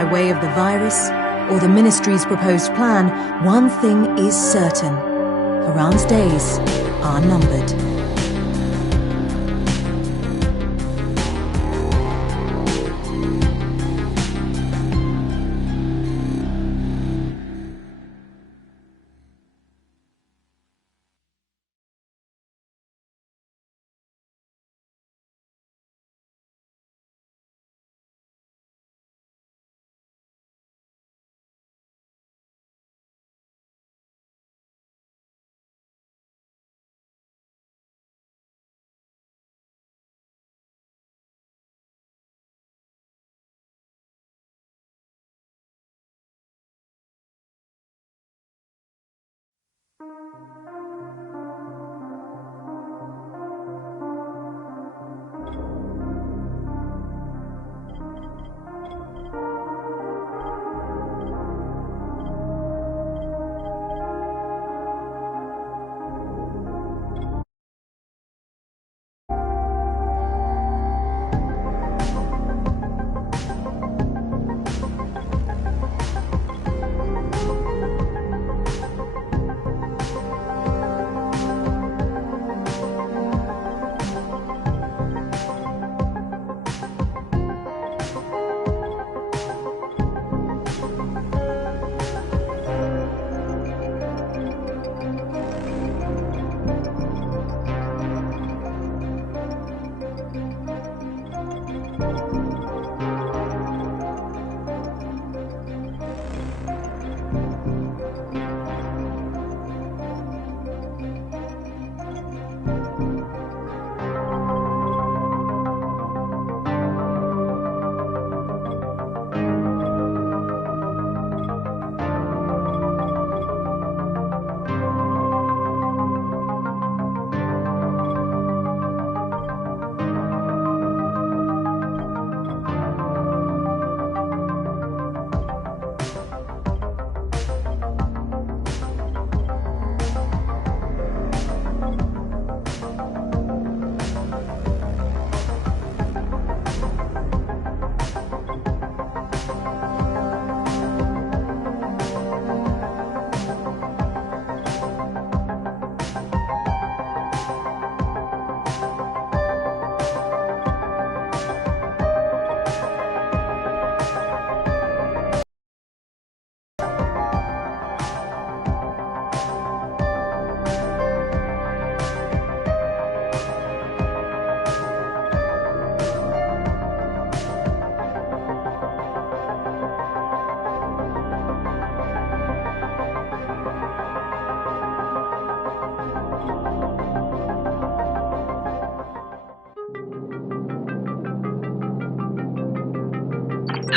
By way of the virus or the Ministry's proposed plan, one thing is certain. Haran's days are numbered.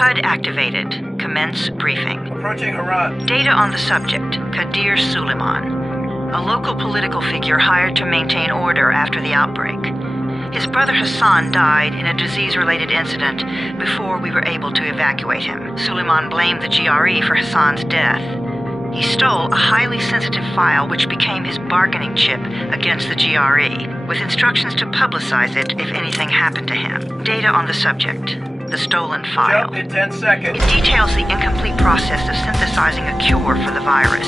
HUD activated. Commence briefing. Approaching Haran. Data on the subject, Kadir Suleiman, a local political figure hired to maintain order after the outbreak. His brother Hassan died in a disease-related incident before we were able to evacuate him. Suleiman blamed the GRE for Hassan's death. He stole a highly sensitive file which became his bargaining chip against the GRE, with instructions to publicize it if anything happened to him. Data on the subject. The stolen file. Jump in 10 seconds. It details the incomplete process of synthesizing a cure for the virus.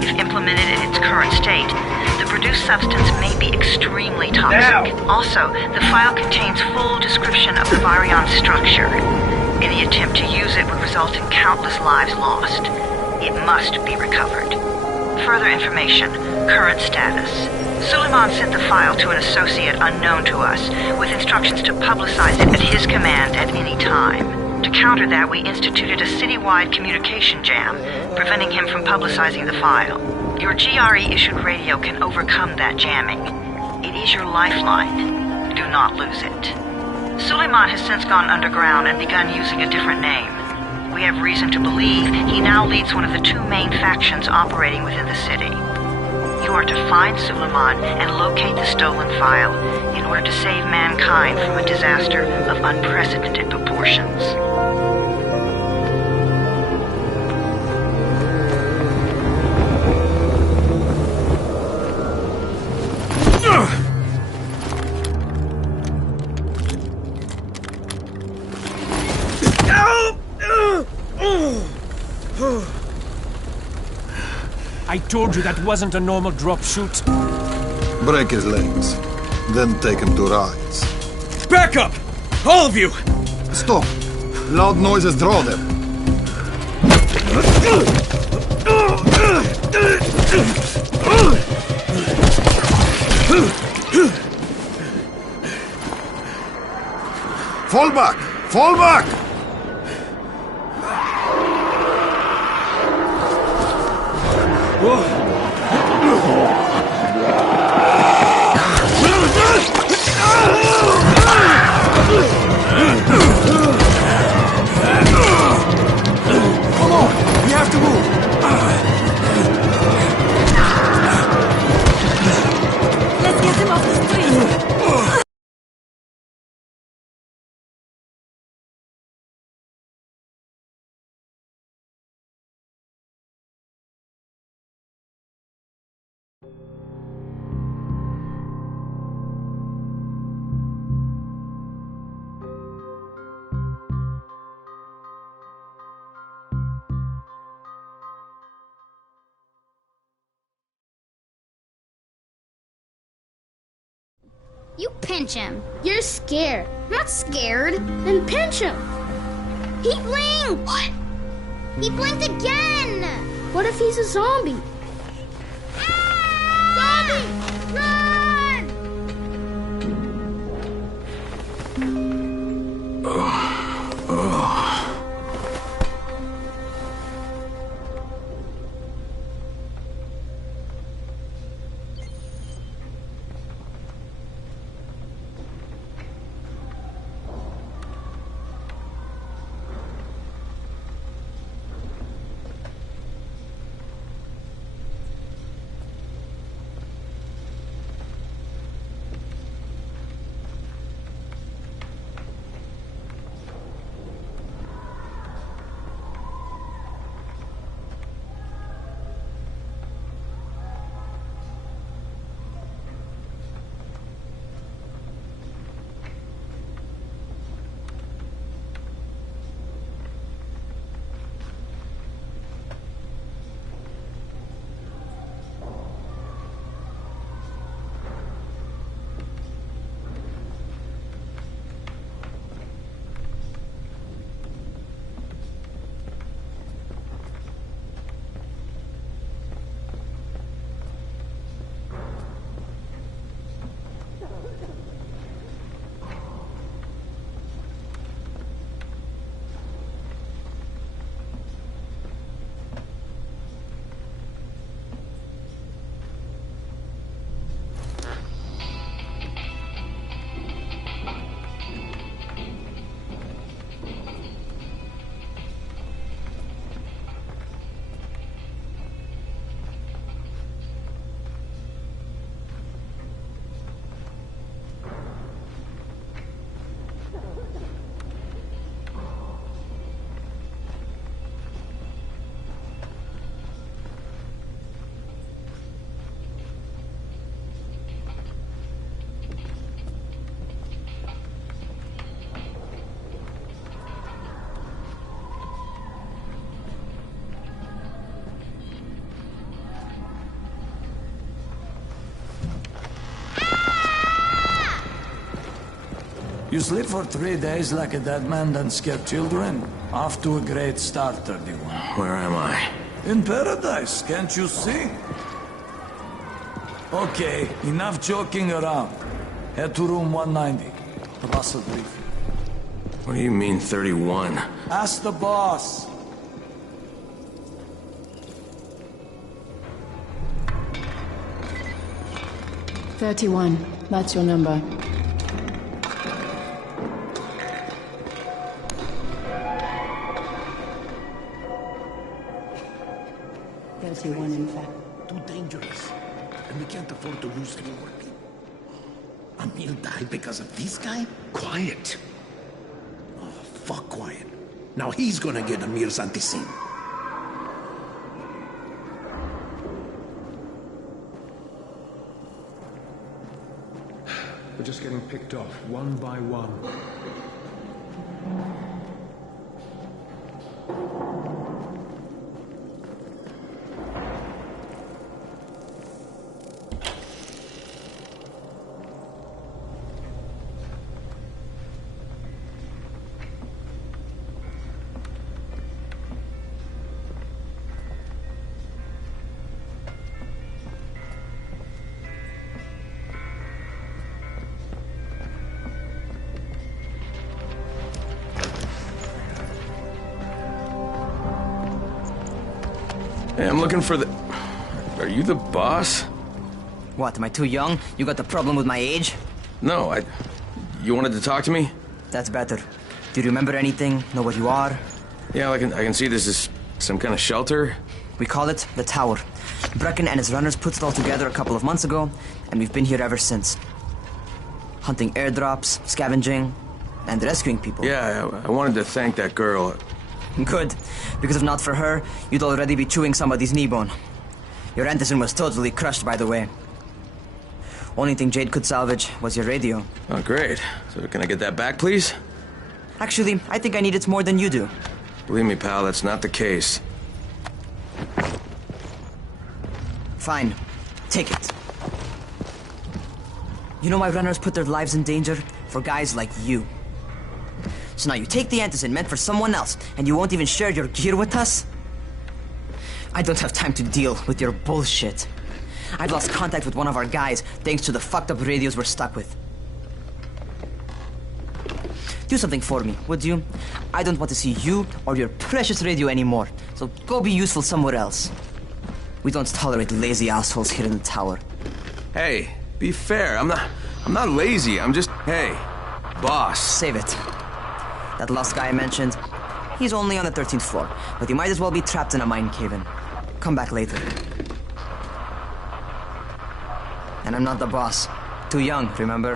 If implemented in its current state, the produced substance may be extremely toxic. Now. Also, the file contains full description of the virion's structure. Any attempt to use it would result in countless lives lost. It must be recovered. Further information. Current status. Suleiman sent the file to an associate unknown to us, with instructions to publicize it at his command at any time. To counter that, we instituted a citywide communication jam, preventing him from publicizing the file. Your GRE-issued radio can overcome that jamming. It is your lifeline. Do not lose it. Suleiman has since gone underground and begun using a different name. We have reason to believe he now leads one of the two main factions operating within the city. You are to find Suleiman and locate the stolen file in order to save mankind from a disaster of unprecedented proportions. I told you that wasn't a normal drop shoot. Break his legs. Then take him to rides. Back up! All of you! Stop! Loud noises draw them. Fall back! Fall back! Come on! We have to move! Let's get him off the street! You pinch him. You're scared. I'm not scared. Then pinch him. He blinked! What? He blinked again! What if he's a zombie? Ah! Zombie! Run! You sleep for 3 days like a dead man, then scare children? Off to a great start, 31. Where am I? In paradise, can't you see? Okay, enough joking around. Head to room 190. The boss will brief you. What do you mean, 31? Ask the boss. "31. That's your number. "31, in fact. Too dangerous. And we can't afford to lose any more people. Emil died because of this guy? Quiet. Oh, fuck quiet. Now he's gonna get Amir's anti-scene. We're just getting picked off, one by one. Hey, I'm looking for the... Are you the boss? What, am I too young? You got the problem with my age? No, You wanted to talk to me? That's better. Do you remember anything? Know what you are? Yeah, I can see this is some kind of shelter. We call it the Tower. Brecken and his runners put it all together a couple of months ago, and we've been here ever since. Hunting airdrops, scavenging, and rescuing people. Yeah, I wanted to thank that girl. Good, because if not for her, you'd already be chewing somebody's knee bone. Your Antizin was totally crushed, by the way. Only thing Jade could salvage was your radio. Oh, great. So can I get that back, please? Actually, I think I need it more than you do. Believe me, pal, that's not the case. Fine. Take it. You know why runners put their lives in danger? For guys like you. So now you take the Antizin meant for someone else, and you won't even share your gear with us? I don't have time to deal with your bullshit. I've lost contact with one of our guys thanks to the fucked up radios we're stuck with. Do something for me, would you? I don't want to see you or your precious radio anymore, so go be useful somewhere else. We don't tolerate lazy assholes here in the Tower. Hey, be fair. I'm not lazy. I'm just... Hey, boss. Save it. That last guy I mentioned, he's only on the 13th floor, but he might as well be trapped in a mine cave-in. Come back later. And I'm not the boss. Too young, remember?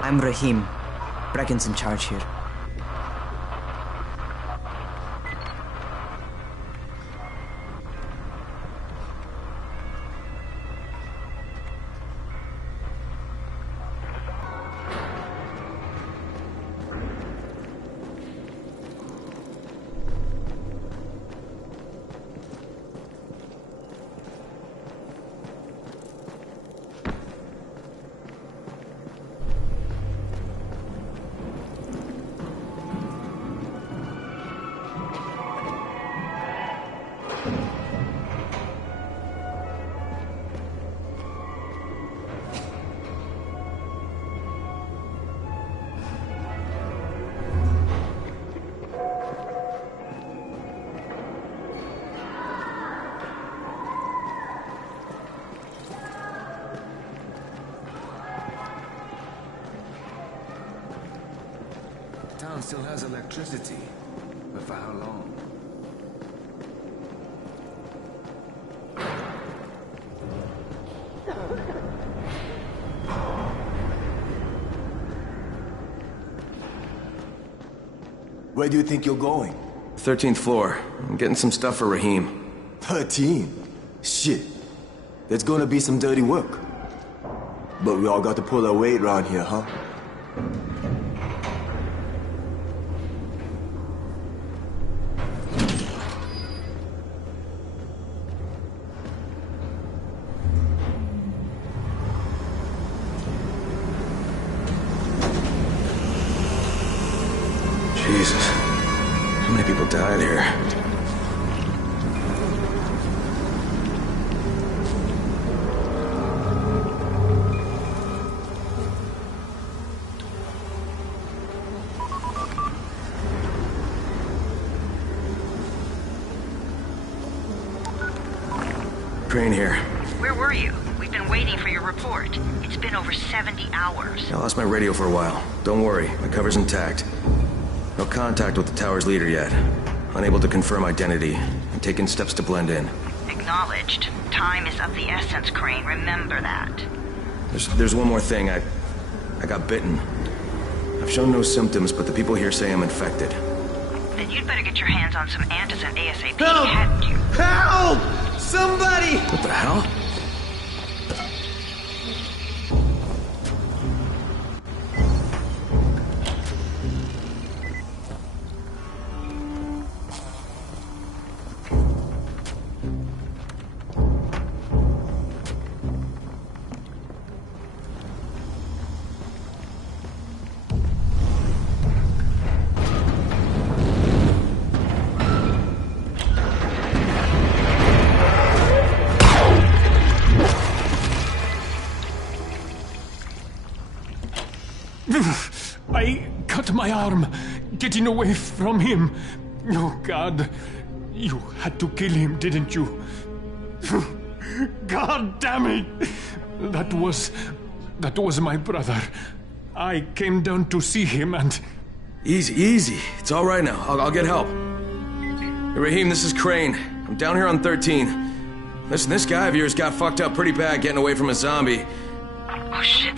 I'm Rahim. Brecken's in charge here. Town still has electricity, but for how long? Where do you think you're going? 13th floor. I'm getting some stuff for Rahim. 13? Shit. There's gonna be some dirty work. But we all got to pull our weight around here, huh? Jesus. How many people died here? Crane here. Where were you? We've been waiting for your report. It's been over 70 hours. I lost my radio for a while. Don't worry, my cover's intact. No contact with the tower's leader yet. Unable to confirm identity. I'm taking steps to blend in. Acknowledged. Time is of the essence, Crane. Remember that. There's one more thing. I got bitten. I've shown no symptoms, but the people here say I'm infected. Then you'd better get your hands on some Antizin ASAP, Help! hadn't you? Help! Somebody! What the hell? I cut my arm, getting away from him. Oh, God. You had to kill him, didn't you? God damn it! That was my brother. I came down to see him and... Easy. It's all right now. I'll get help. Hey, Raheem, this is Crane. I'm down here on 13. Listen, this guy of yours got fucked up pretty bad getting away from a zombie. Oh shit.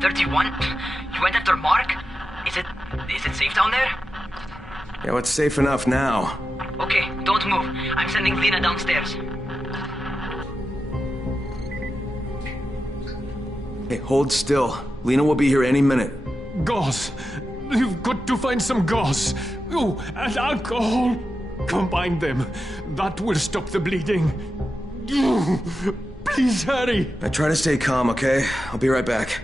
31? You went after Mark? Is it safe down there? Yeah, well, it's safe enough now. Okay, don't move. I'm sending Lena downstairs. Hey, hold still. Lena will be here any minute. Gauze. You've got to find some gauze. Oh, and alcohol. Combine them. That will stop the bleeding. Please hurry. I try to stay calm, okay? I'll be right back.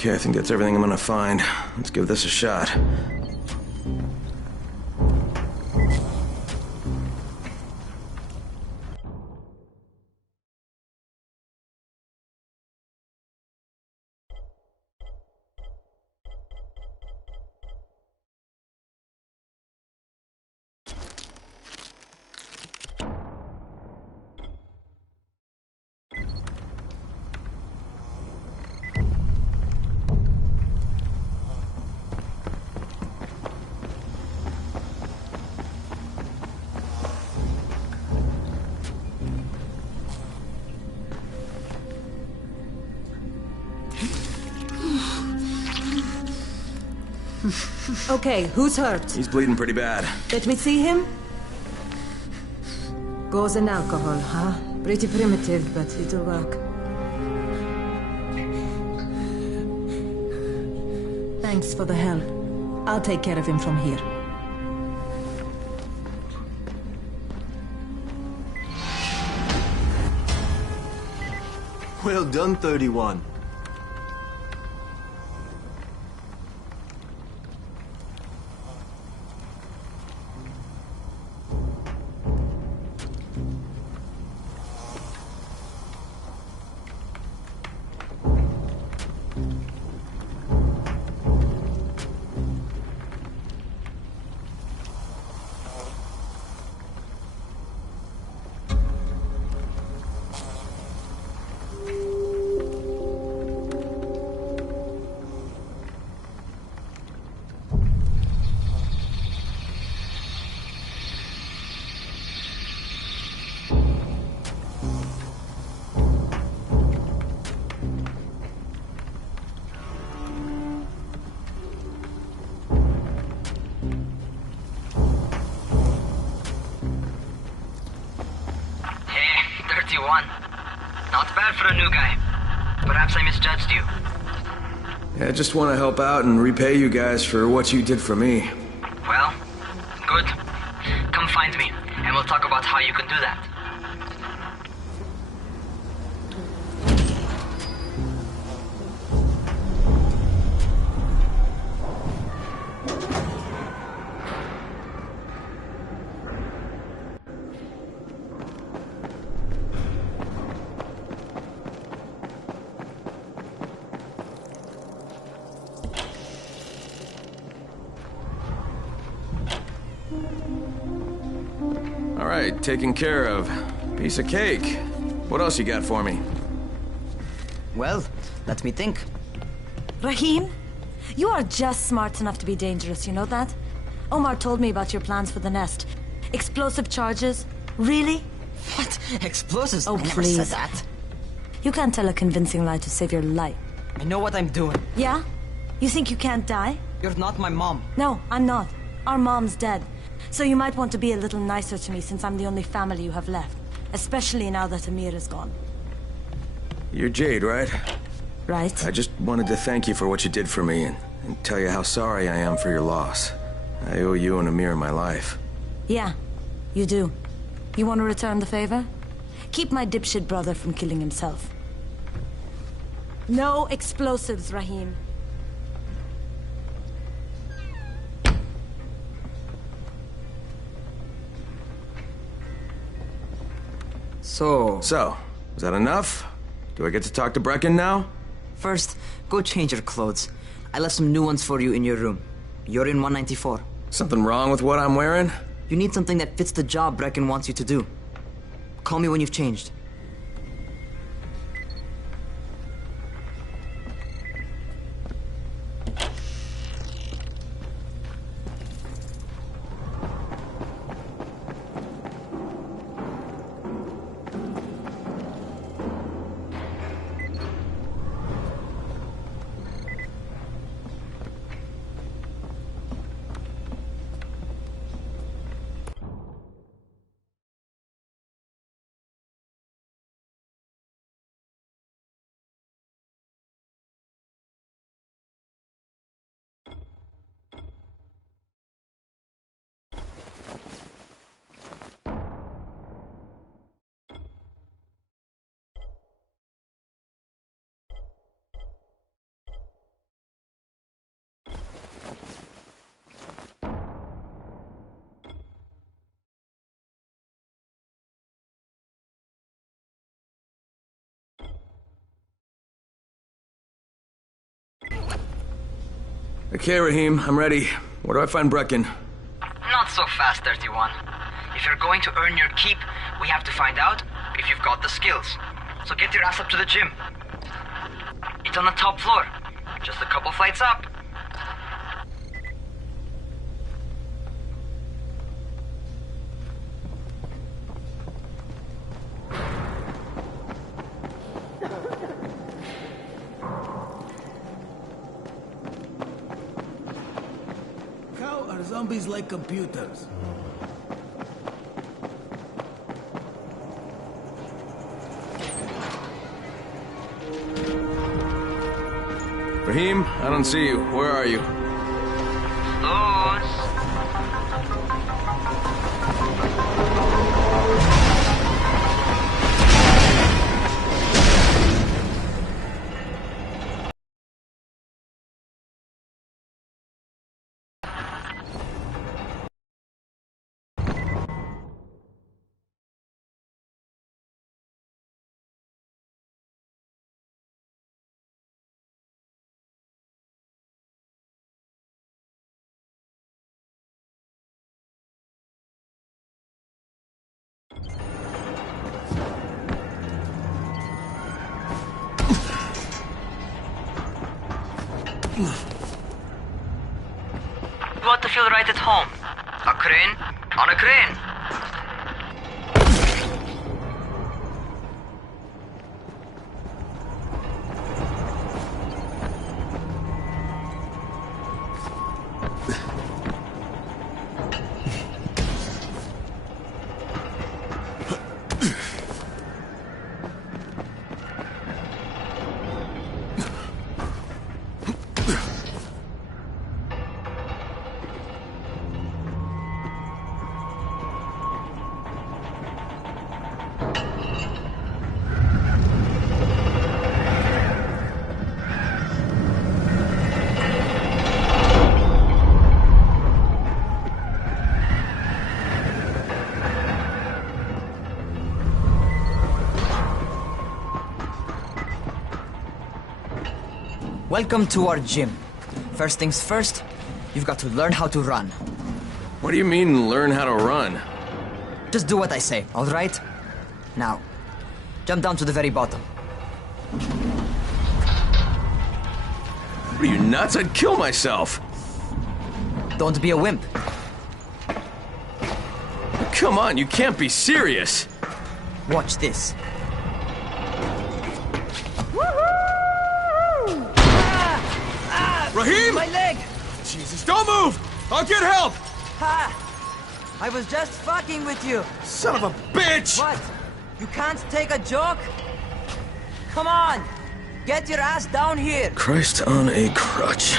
Okay, I think that's everything I'm gonna find. Let's give this a shot. Okay, who's hurt? He's bleeding pretty bad. Let me see him. Gauze and alcohol, huh? Pretty primitive, but it'll work. Thanks for the help. I'll take care of him from here. Well done, 31. Not bad for a new guy. Perhaps I misjudged you. Yeah, I just want to help out and repay you guys for what you did for me. Well, good. Come find me, and we'll talk about how you can do that. right, taken care of. Piece of cake. What else you got for me? Well, let me think. Rahim, you are just smart enough to be dangerous, you know that? Omar told me about your plans for the nest. Explosive charges? Really? What? Explosives? Oh, I never please. said that. You can't tell a convincing lie to save your life. I know what I'm doing. Yeah? You think you can't die? You're not my mom. No, I'm not. Our mom's dead. So you might want to be a little nicer to me since I'm the only family you have left. Especially now that Amir is gone. You're Jade, right? Right. I just wanted to thank you for what you did for me and tell you how sorry I am for your loss. I owe you and Amir my life. Yeah, you do. You want to return the favor? Keep my dipshit brother from killing himself. No explosives, Rahim. So, is that enough? Do I get to talk to Brecken now? First, go change your clothes. I left some new ones for you in your room. You're in 194. Something wrong with what I'm wearing? You need something that fits the job Brecken wants you to do. Call me when you've changed. Okay, Rahim, I'm ready. Where do I find Brecken? Not so fast, 31. If you're going to earn your keep, we have to find out if you've got the skills. So get your ass up to the gym. It's on the top floor. Just a couple flights up. How are zombies like computers? Rahim, I don't see you. Where are you? Those. You want to feel right at home. A crane on a crane. Welcome to our gym. First things first, you've got to learn how to run. What do you mean, learn how to run? Just do what I say, all right? Now, jump down to the very bottom. Are you nuts? I'd kill myself. Don't be a wimp. Come on, you can't be serious. Watch this. Raheem! My leg! Jesus, don't move! I'll get help! Ha! I was just fucking with you. Son of a bitch! What? You can't take a joke? Come on! Get your ass down here! Christ on a crutch.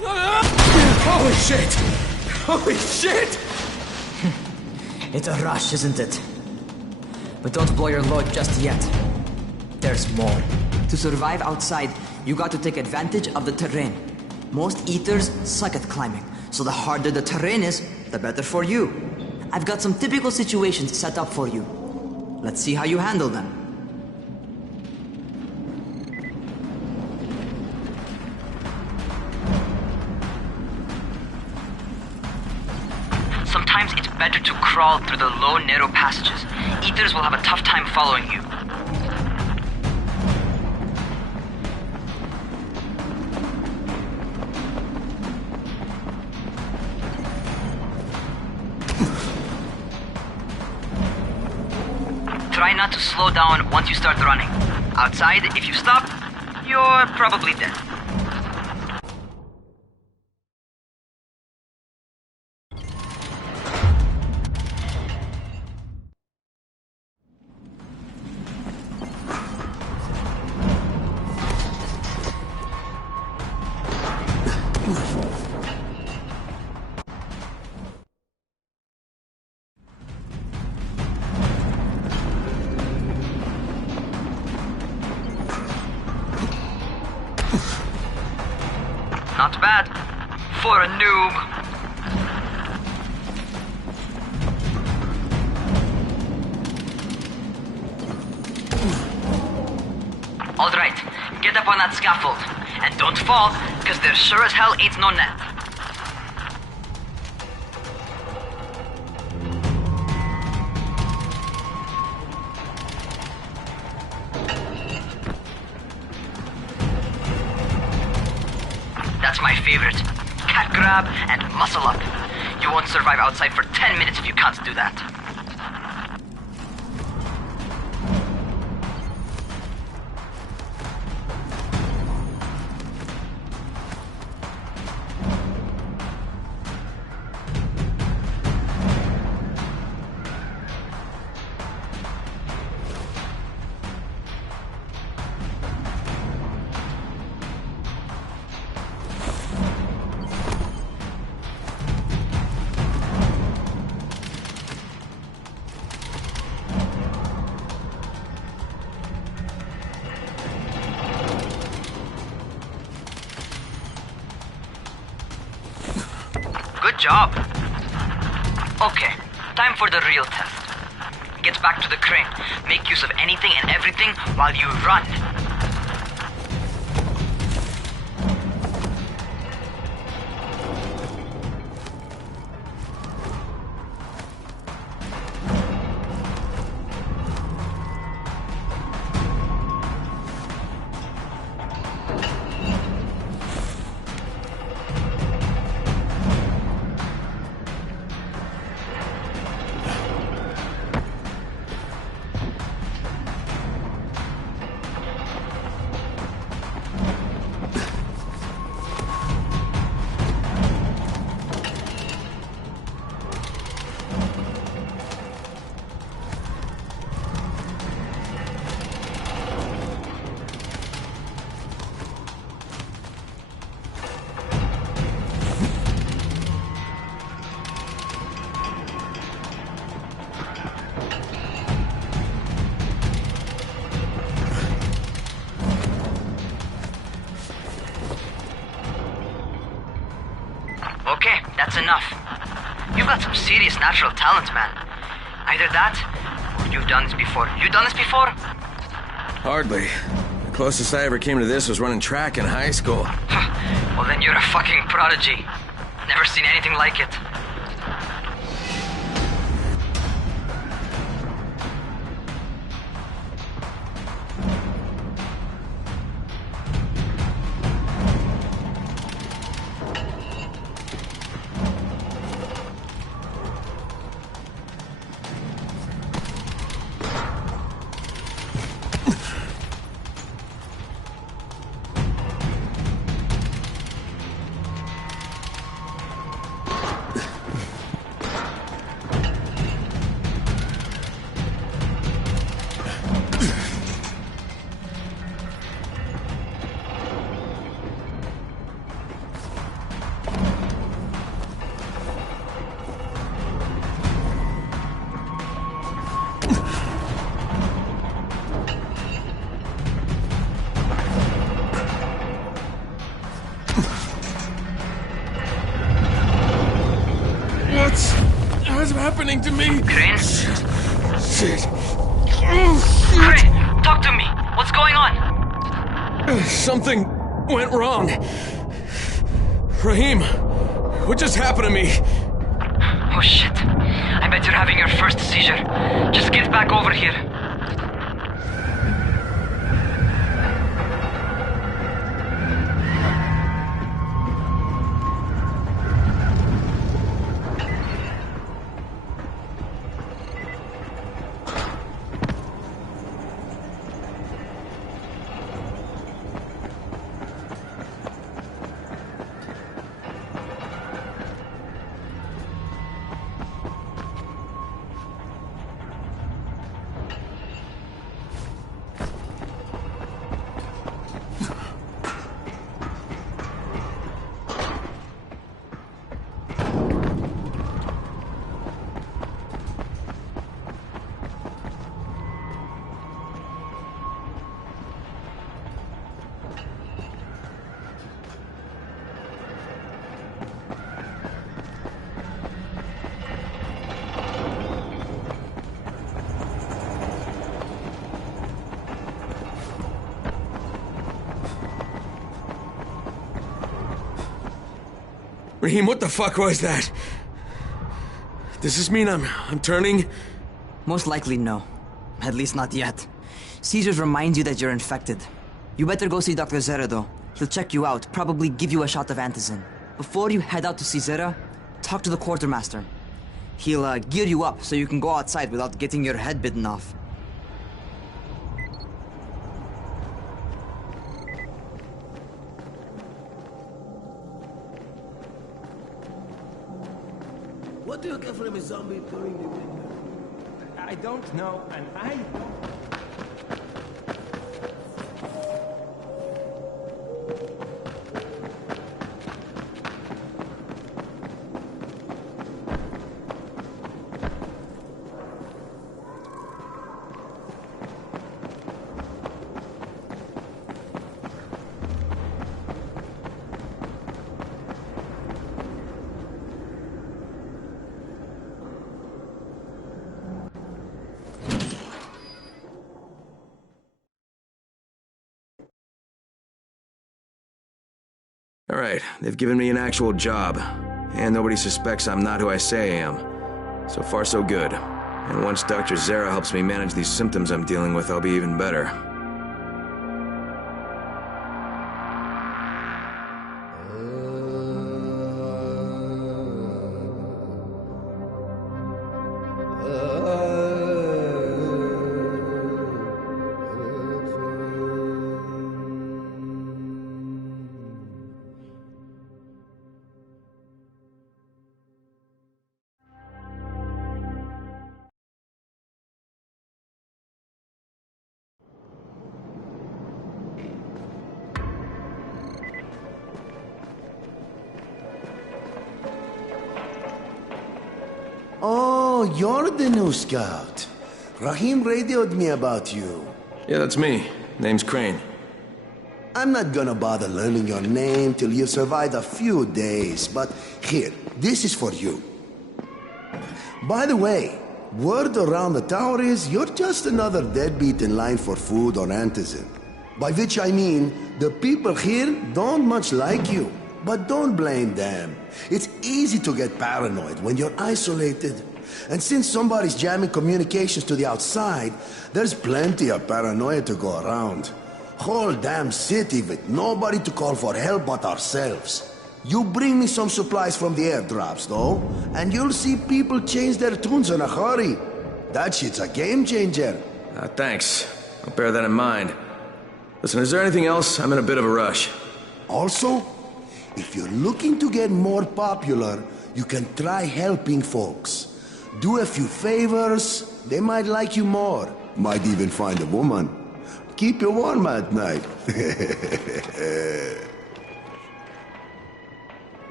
Holy shit! Holy shit! It's a rush, isn't it? But don't blow your load just yet. There's more. To survive outside, you got to take advantage of the terrain. Most eaters suck at climbing, so the harder the terrain is, the better for you. I've got some typical situations set up for you. Let's see how you handle them. Sometimes it's better to crawl through the low, narrow passages. Eaters will have a tough time following you. Try not to slow down once you start running. Outside, if you stop, you're probably dead. Not bad. For a noob. Alright, get up on that scaffold. And don't fall, because there sure as hell ain't no net. That's my favorite. Cat grab and muscle up. You won't survive outside for 10 minutes if you can't do that. Good job. Okay, time for the real test. Get back to the crane. Make use of anything and everything while you run. Okay, that's enough. You've got some serious natural talent, man. Either that, or you've done this before. You done this before? Hardly. The closest I ever came to this was running track in high school. Well, then you're a fucking prodigy. Never seen anything like it. What's happening to me? Crane? Shit. Crane, talk to me. What's going on? Something went wrong. Rahim, what just happened to me? Oh shit. I bet you're having your first seizure. Just get back over here. Rahim, what the fuck was that? Does this mean I'm turning? Most likely no. At least not yet. Seizures remind you that you're infected. You better go see Dr. Zera though. He'll check you out, probably give you a shot of antizin. Before you head out to see Zera, talk to the quartermaster. He'll gear you up so you can go outside without getting your head bitten off. What do you get from a zombie during the winter? I don't know, and I... All right, they've given me an actual job, and nobody suspects I'm not who I say I am. So far, so good. And once Dr. Zera helps me manage these symptoms I'm dealing with, I'll be even better. Oh, you're the new scout. Rahim radioed me about you. Yeah, that's me. Name's Crane. I'm not gonna bother learning your name till you've survived a few days, but here, this is for you. By the way, word around the tower is you're just another deadbeat in line for food or antizin. By which I mean, the people here don't much like you. But don't blame them. It's easy to get paranoid when you're isolated. And since somebody's jamming communications to the outside, there's plenty of paranoia to go around. Whole damn city with nobody to call for help but ourselves. You bring me some supplies from the airdrops, though, and you'll see people change their tunes in a hurry. That shit's a game changer. Thanks. I'll bear that in mind. Listen, is there anything else? I'm in a bit of a rush. Also, if you're looking to get more popular, you can try helping folks. Do a few favors, they might like you more. Might even find a woman. Keep you warm at night.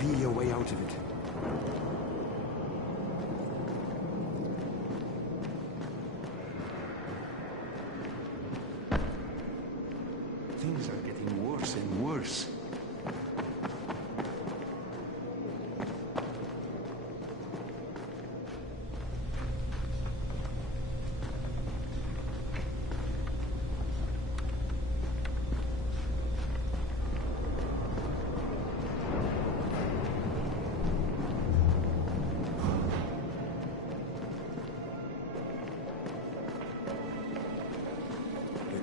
Be your way out of it. Things are getting worse and worse.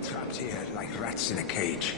Trapped here like rats in a cage.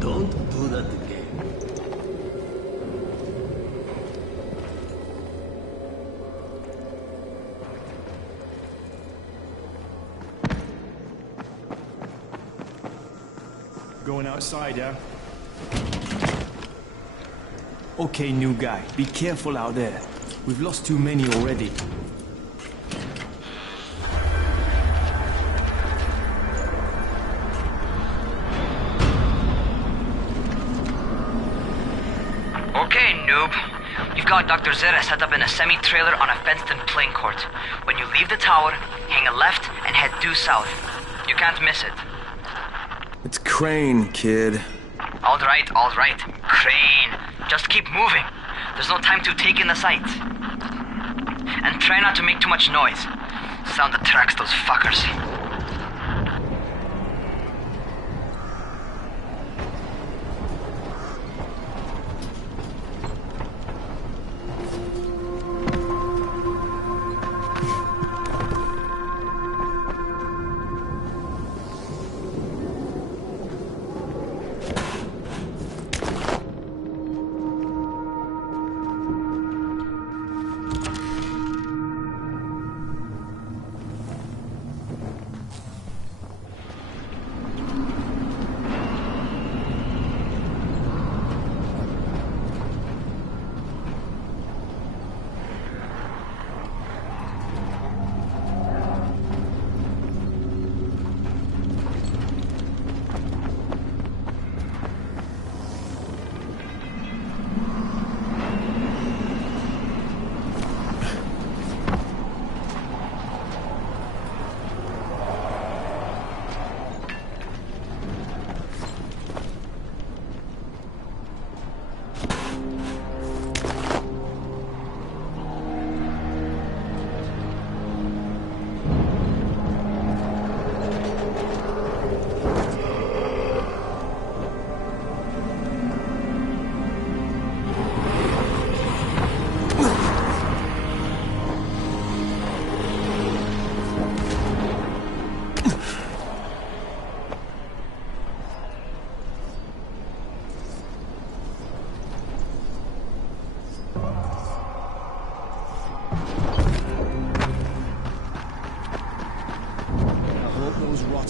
Don't do that again. Going outside, yeah? Okay, new guy. Be careful out there. We've lost too many already. Okay, noob. You've got Dr. Zera set up in a semi-trailer on a fenced-in playing court. When you leave the tower, hang a left and head due south. You can't miss it. It's Crane, kid. All right. Crane. Just keep moving. There's no time to take in the sights. And try not to make too much noise. Sound attracts those fuckers.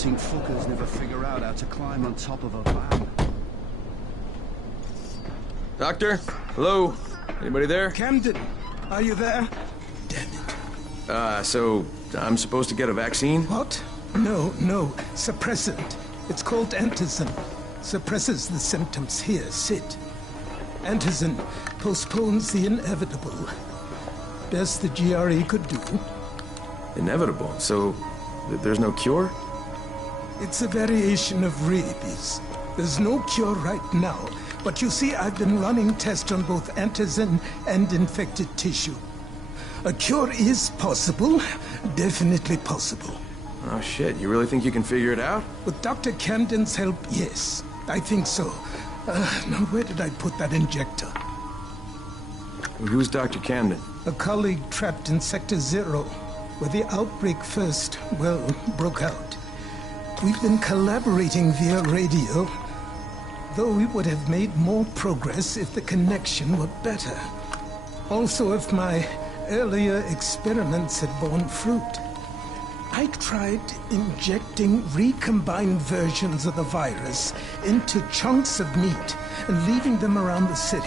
think fuckers never figure out how to climb on top of a van? Doctor? Hello? Anybody there? Camden, are you there? So I'm supposed to get a vaccine? What? No, suppressant. It's called antizin. Suppresses the symptoms. Here, sit. Antizin postpones the inevitable. Best the GRE could do. Inevitable? So there's no cure? It's a variation of rabies. There's no cure right now, but you see, I've been running tests on both antizin and infected tissue. A cure is possible, definitely possible. Oh shit, you really think you can figure it out? With Dr. Camden's help, yes. I think so. Now where did I put that injector? Who's Dr. Camden? A colleague trapped in Sector 0, where the outbreak first, broke out. We've been collaborating via radio, though we would have made more progress if the connection were better. Also, if my earlier experiments had borne fruit. I tried injecting recombined versions of the virus into chunks of meat and leaving them around the city,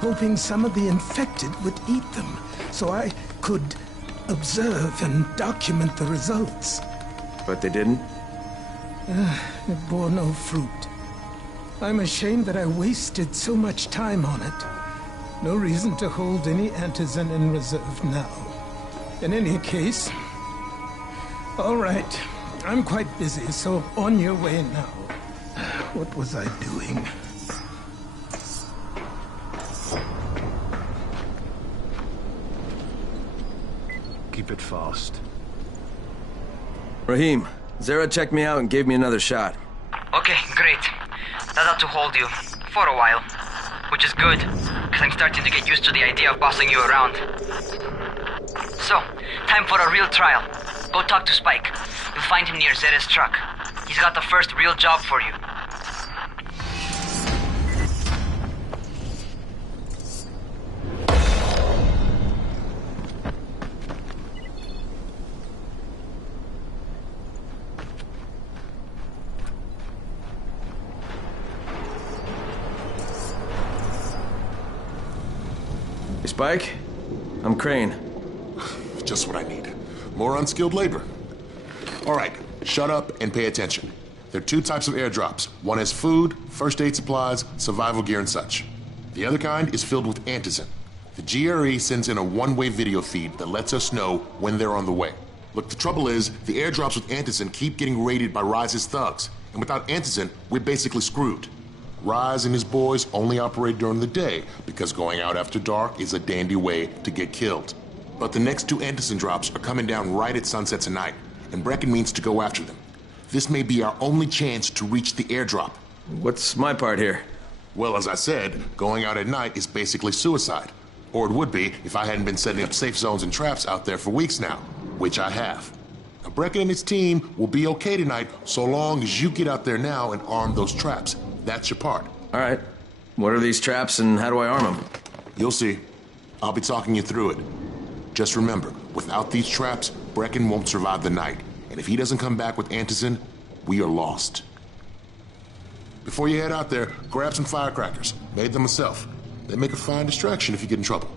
hoping some of the infected would eat them so I could observe and document the results. But they didn't? It bore no fruit. I'm ashamed that I wasted so much time on it. No reason to hold any antizin in reserve now. In any case, all right. I'm quite busy, so on your way now. What was I doing? Keep it fast. Rahim, Zara checked me out and gave me another shot. Okay, great. That ought to hold you. For a while. Which is good, because I'm starting to get used to the idea of bossing you around. So, time for a real trial. Go talk to Spike. You'll find him near Zera's truck. He's got the first real job for you. Spike? I'm Crane. Just what I need. More unskilled labor. All right, shut up and pay attention. There are two types of airdrops. One is food, first aid supplies, survival gear and such. The other kind is filled with antizin. The GRE sends in a one-way video feed that lets us know when they're on the way. Look, the trouble is, the airdrops with antizin keep getting raided by Rise's thugs. And without antizin, we're basically screwed. Rise and his boys only operate during the day because going out after dark is a dandy way to get killed. But the next two antizin drops are coming down right at sunset tonight, and Brecken means to go after them. This may be our only chance to reach the airdrop. What's my part here? Well, as I said, going out at night is basically suicide. Or it would be if I hadn't been setting up safe zones and traps out there for weeks now, which I have. Now, Brecken and his team will be okay tonight so long as you get out there now and arm those traps. That's your part. All right. What are these traps and how do I arm them? You'll see. I'll be talking you through it. Just remember, without these traps, Brecken won't survive the night. And if he doesn't come back with antizin, we are lost. Before you head out there, grab some firecrackers. Made them myself. They make a fine distraction if you get in trouble.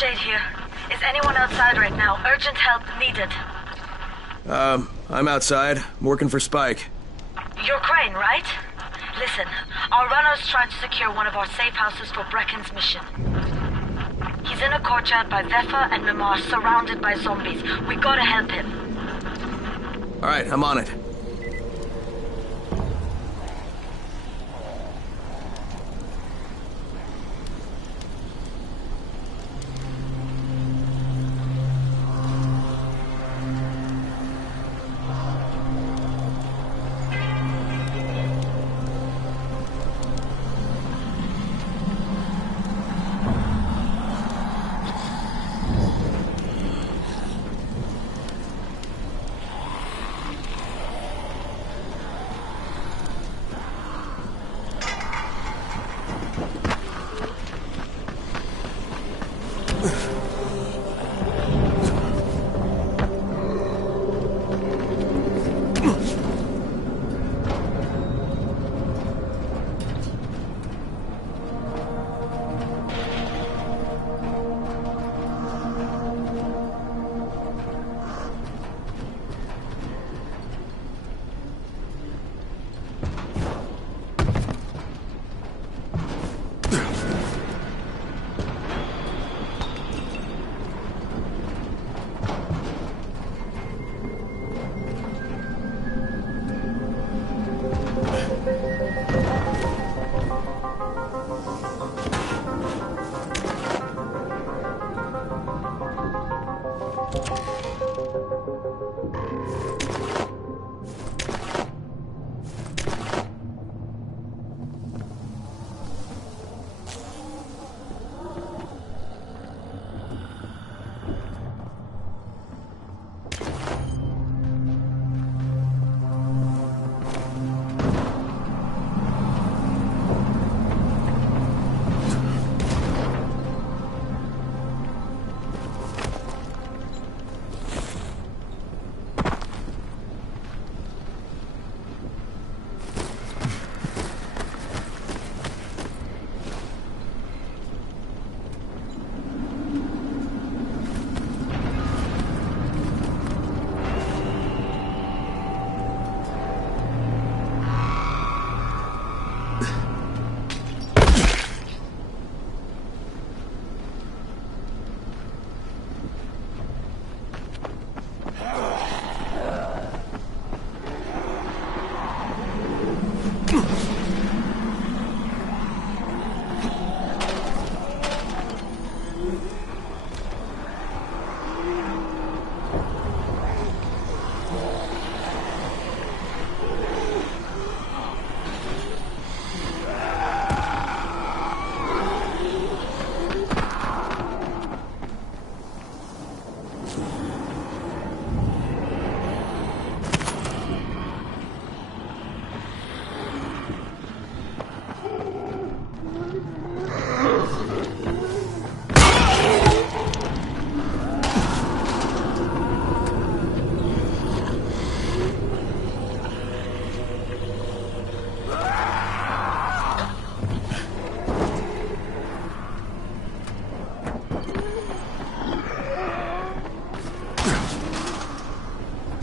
Jade here. Is anyone outside right now? Urgent help needed. I'm outside. I'm working for Spike. You're Crane, right? Listen, our runner's trying to secure one of our safe houses for Brecken's mission. He's in a courtyard by Vefa and Mimar, surrounded by zombies. We gotta help him. Alright, I'm on it.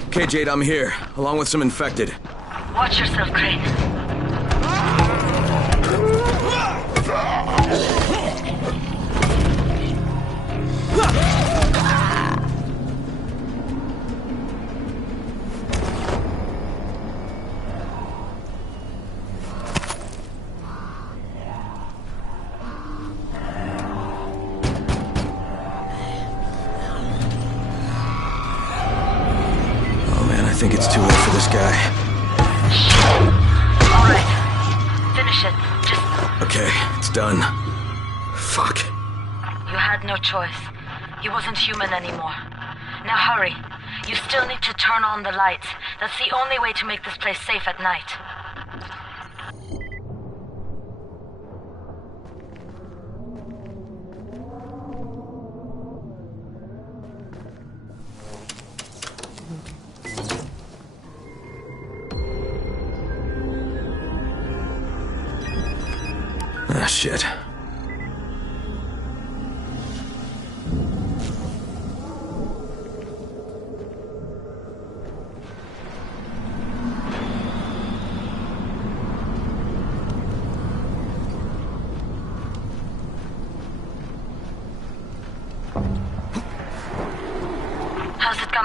Okay, Jade, I'm here, along with some infected. Watch yourself, Crane. I think it's too late for this guy. Alright. Finish it. Just... Okay, it's done. Fuck. You had no choice. He wasn't human anymore. Now hurry. You still need to turn on the lights. That's the only way to make this place safe at night. Ah, shit.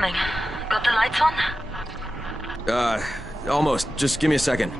coming. Got the lights on? Almost. Just give me a second.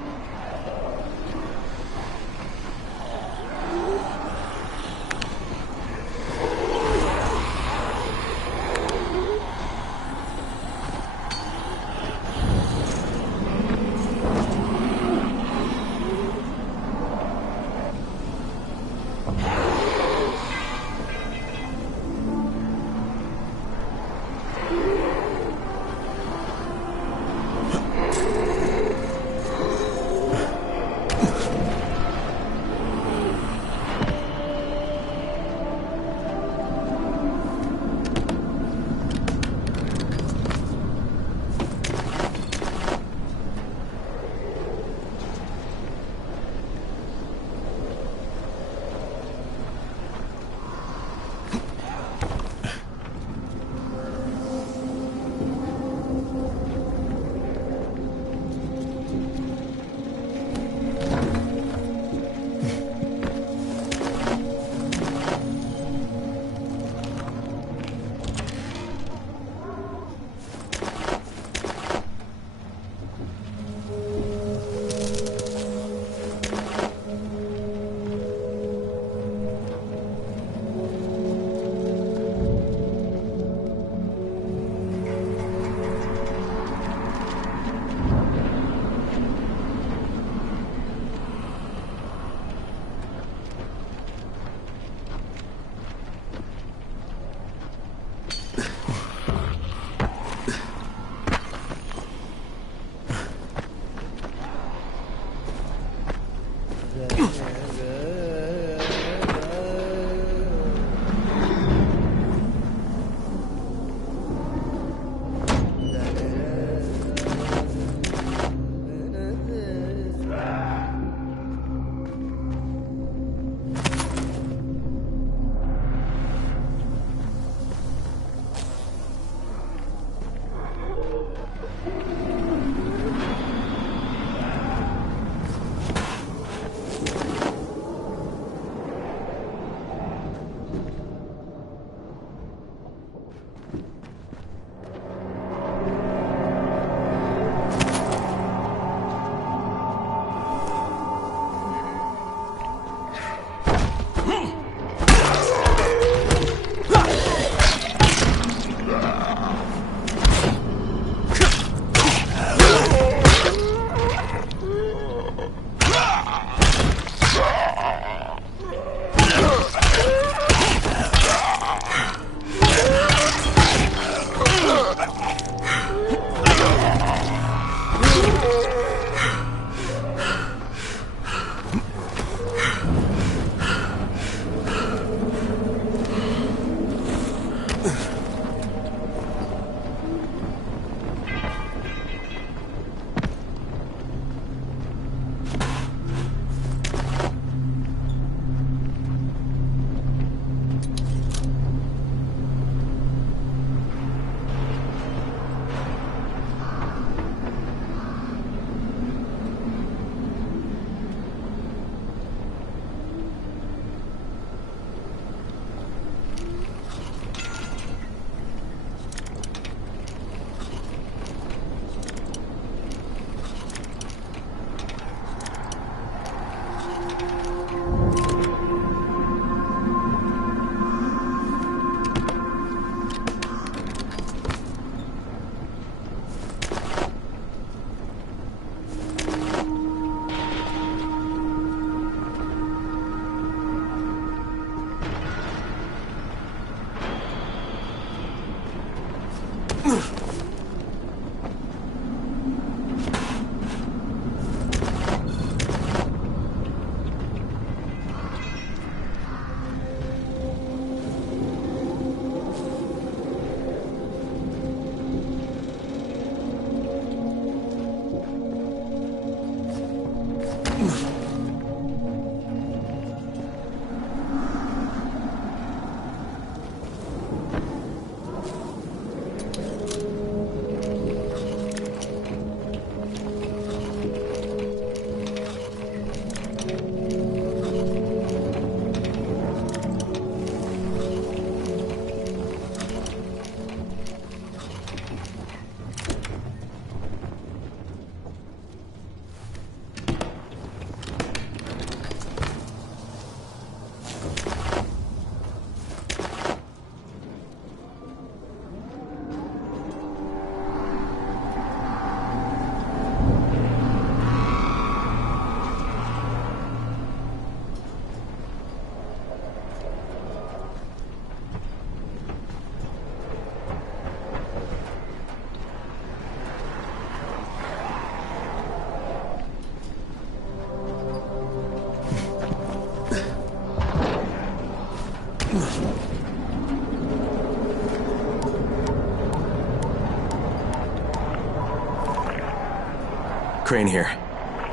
Crane here.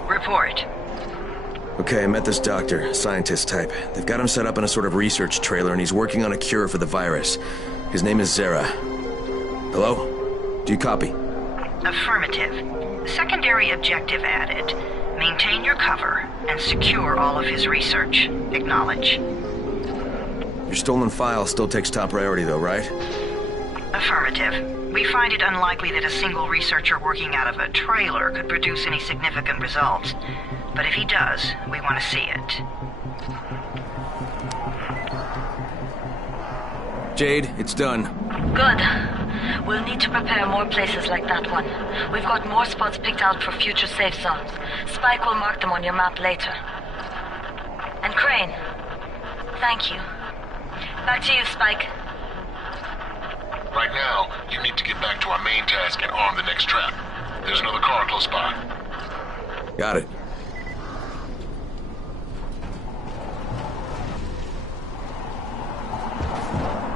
Report. Okay, I met this doctor, scientist type. They've got him set up in a sort of research trailer, and he's working on a cure for the virus. His name is Zera. Hello? Do you copy? Affirmative. Secondary objective added. Maintain your cover and secure all of his research. Acknowledge. Your stolen file still takes top priority, though, right? Affirmative. We find it unlikely that a single researcher working out of a trailer could produce any significant results. But if he does, we want to see it. Jade, it's done. Good. We'll need to prepare more places like that one. We've got more spots picked out for future safe zones. Spike will mark them on your map later. And Crane, thank you. Back to you, Spike. Right now, you need to get back to our main task and arm the next trap. There's another car close by. Got it.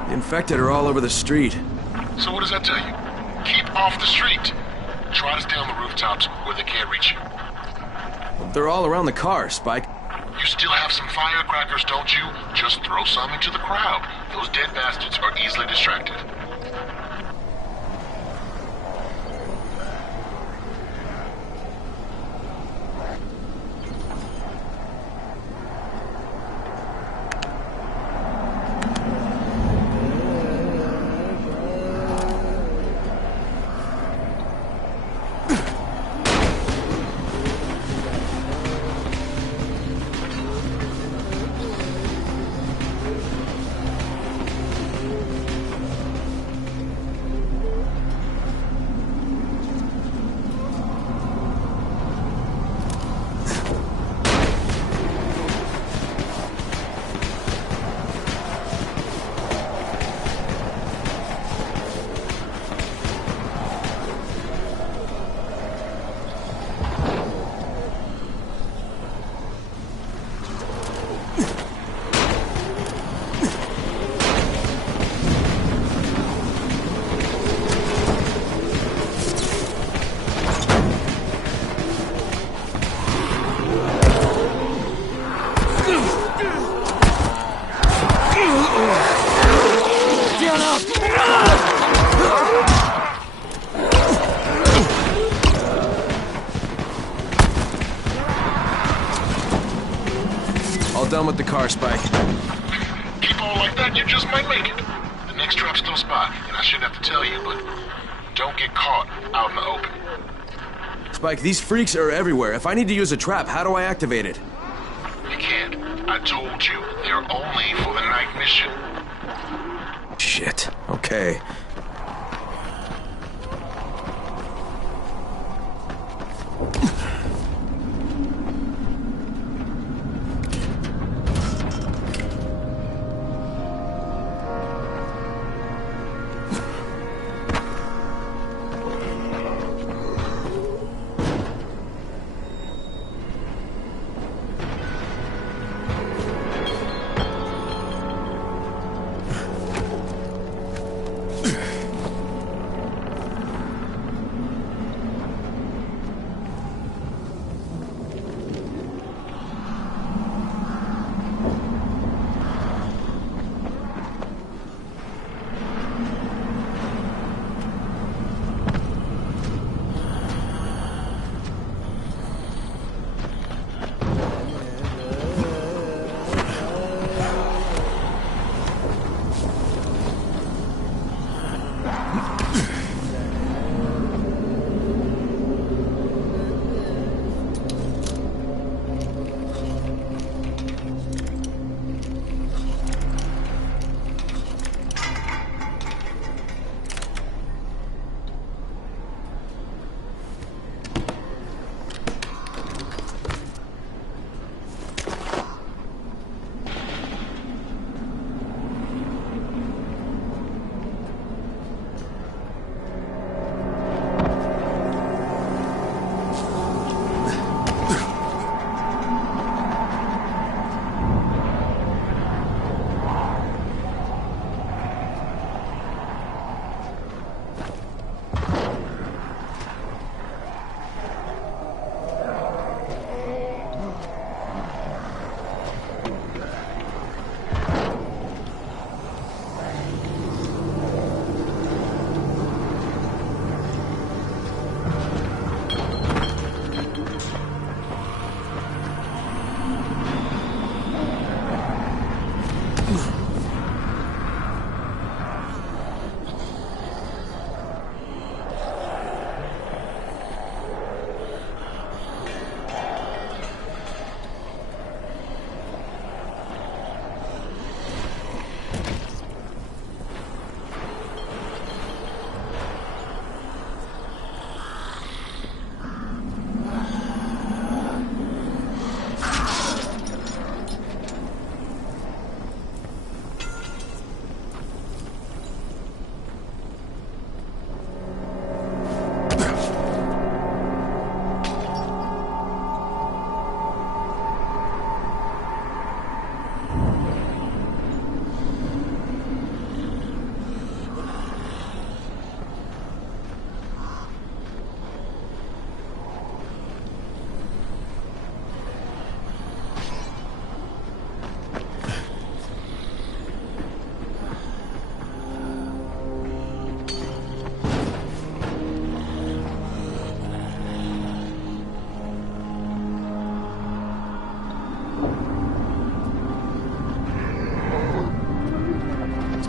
The infected are all over the street. So what does that tell you? Keep off the street. Try to stay on the rooftops where they can't reach you. They're all around the car, Spike. You still have some firecrackers, don't you? Just throw some into the crowd. Those dead bastards are easily distracted. All done with the car, Spike. Keep on like that, you just might make it. The next trap's close by, and I shouldn't have to tell you, but don't get caught out in the open. Spike, these freaks are everywhere. If I need to use a trap, how do I activate it? You can't. I told you, they're only for the night mission. Shit. Okay.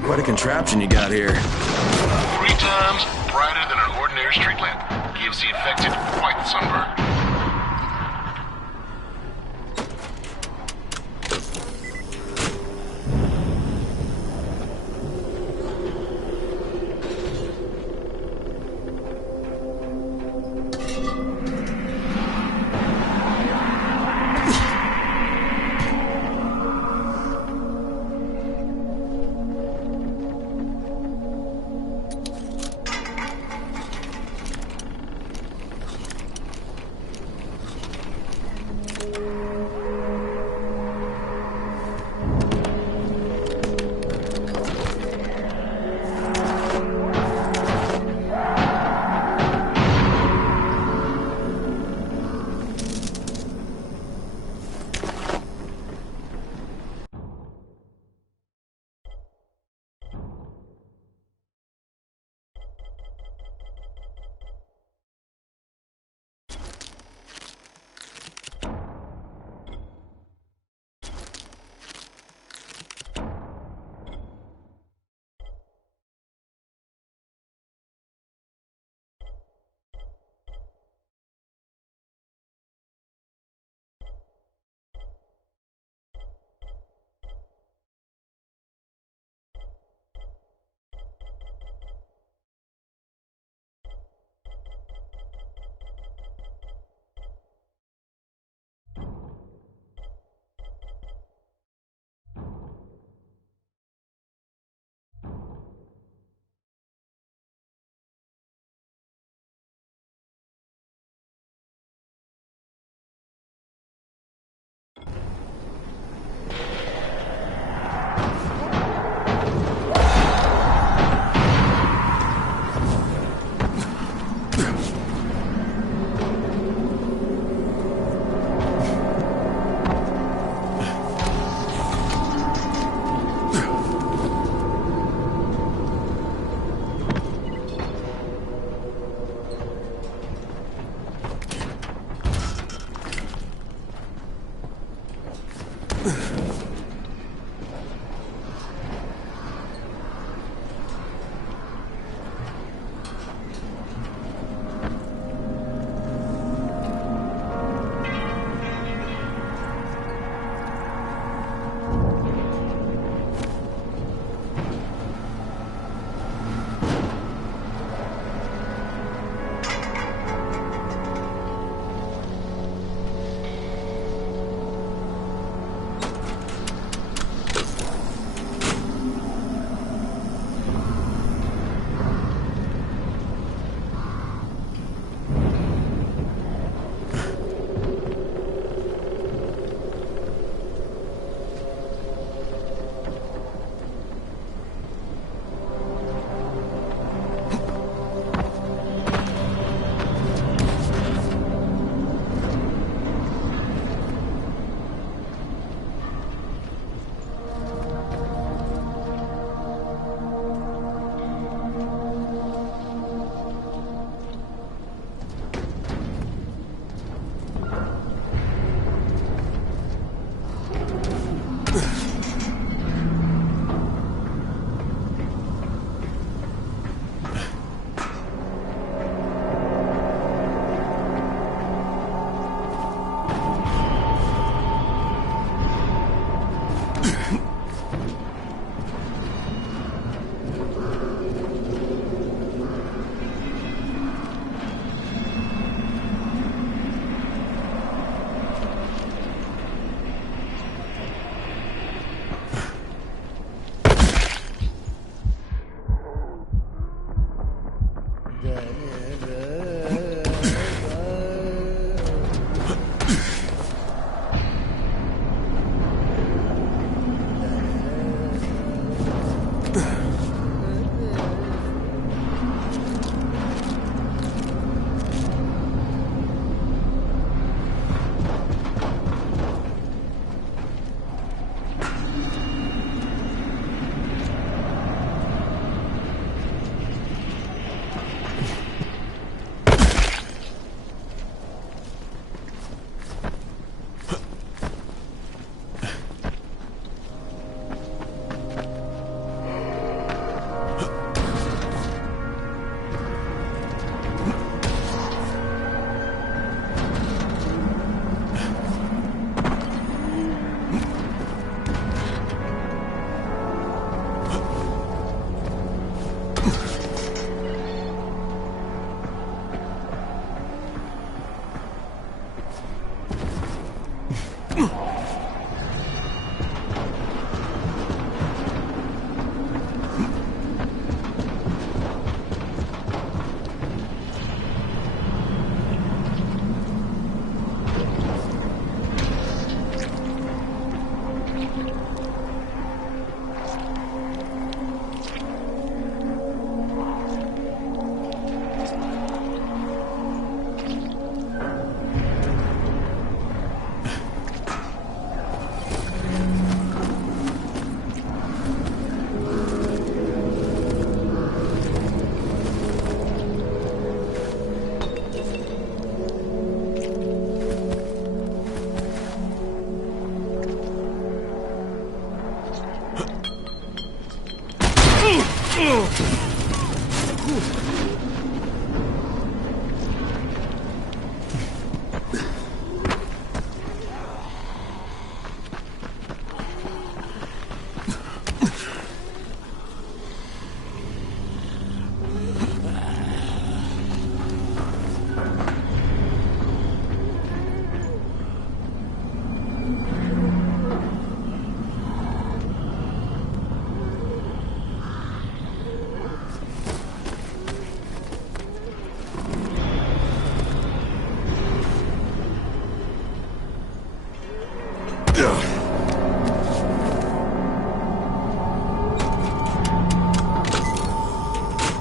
Quite a contraption you got here. 3 times brighter than an ordinary street lamp. Gives the affected quite the sunburn.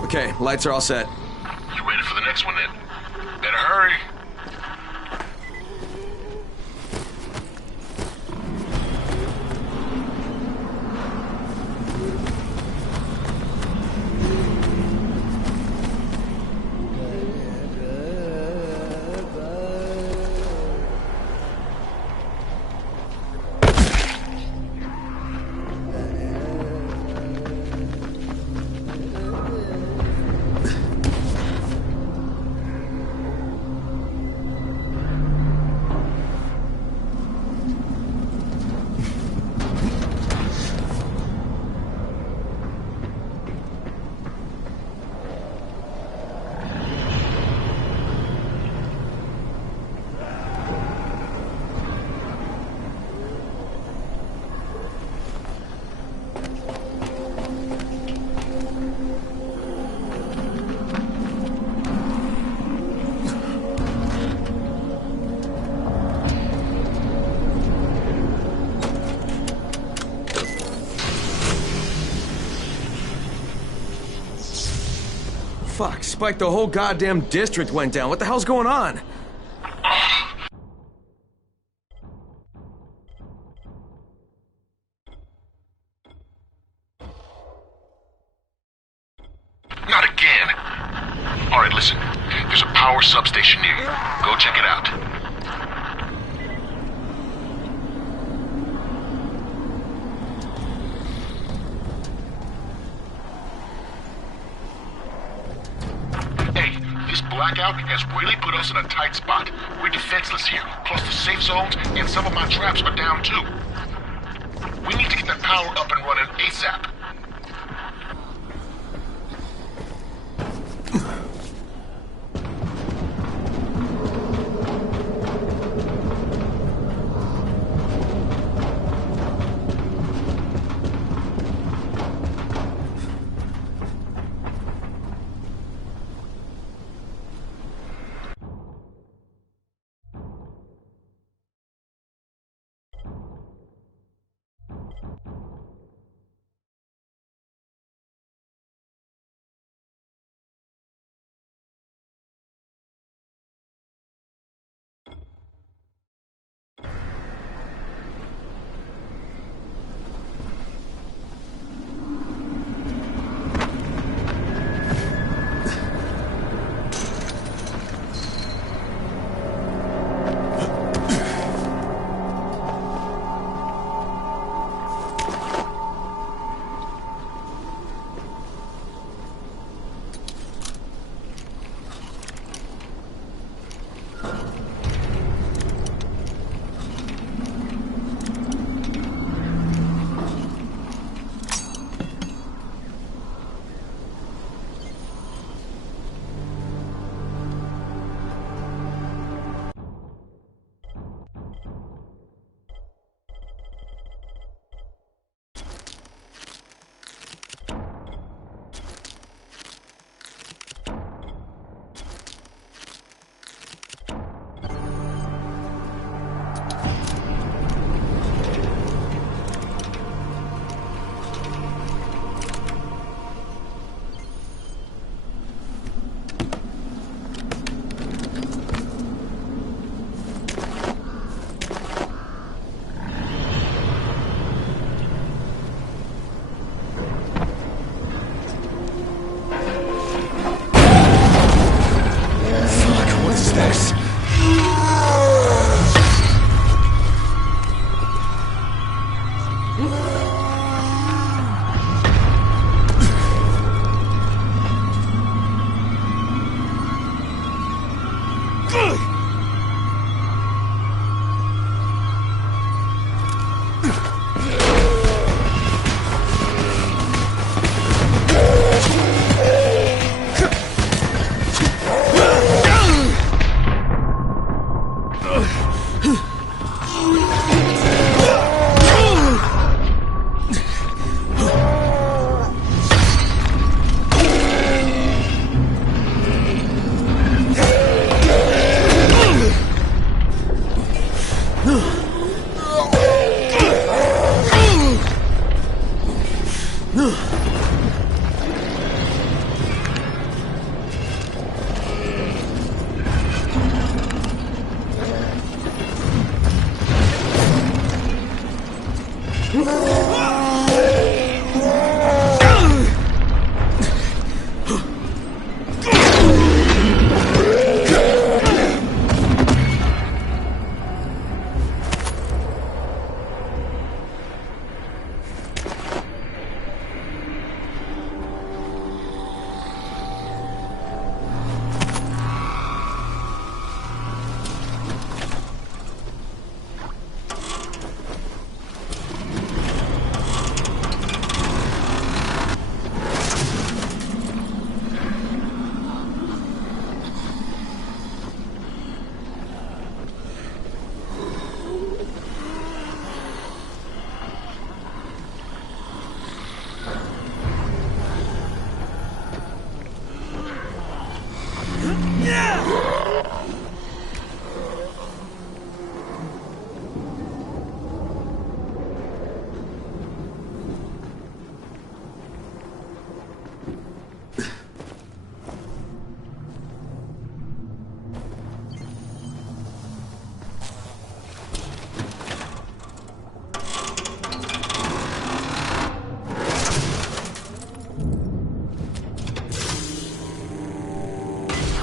Okay, lights are all set. You ready for the next one then? Better hurry. Fuck, Spike, the whole goddamn district went down. What the hell's going on? Not again. All right, listen. There's a power substation near you. Go check it out. This blackout has really put us in a tight spot. We're defenseless here. Plus the safe zones and some of my traps are down too. We need to get that power up and running ASAP.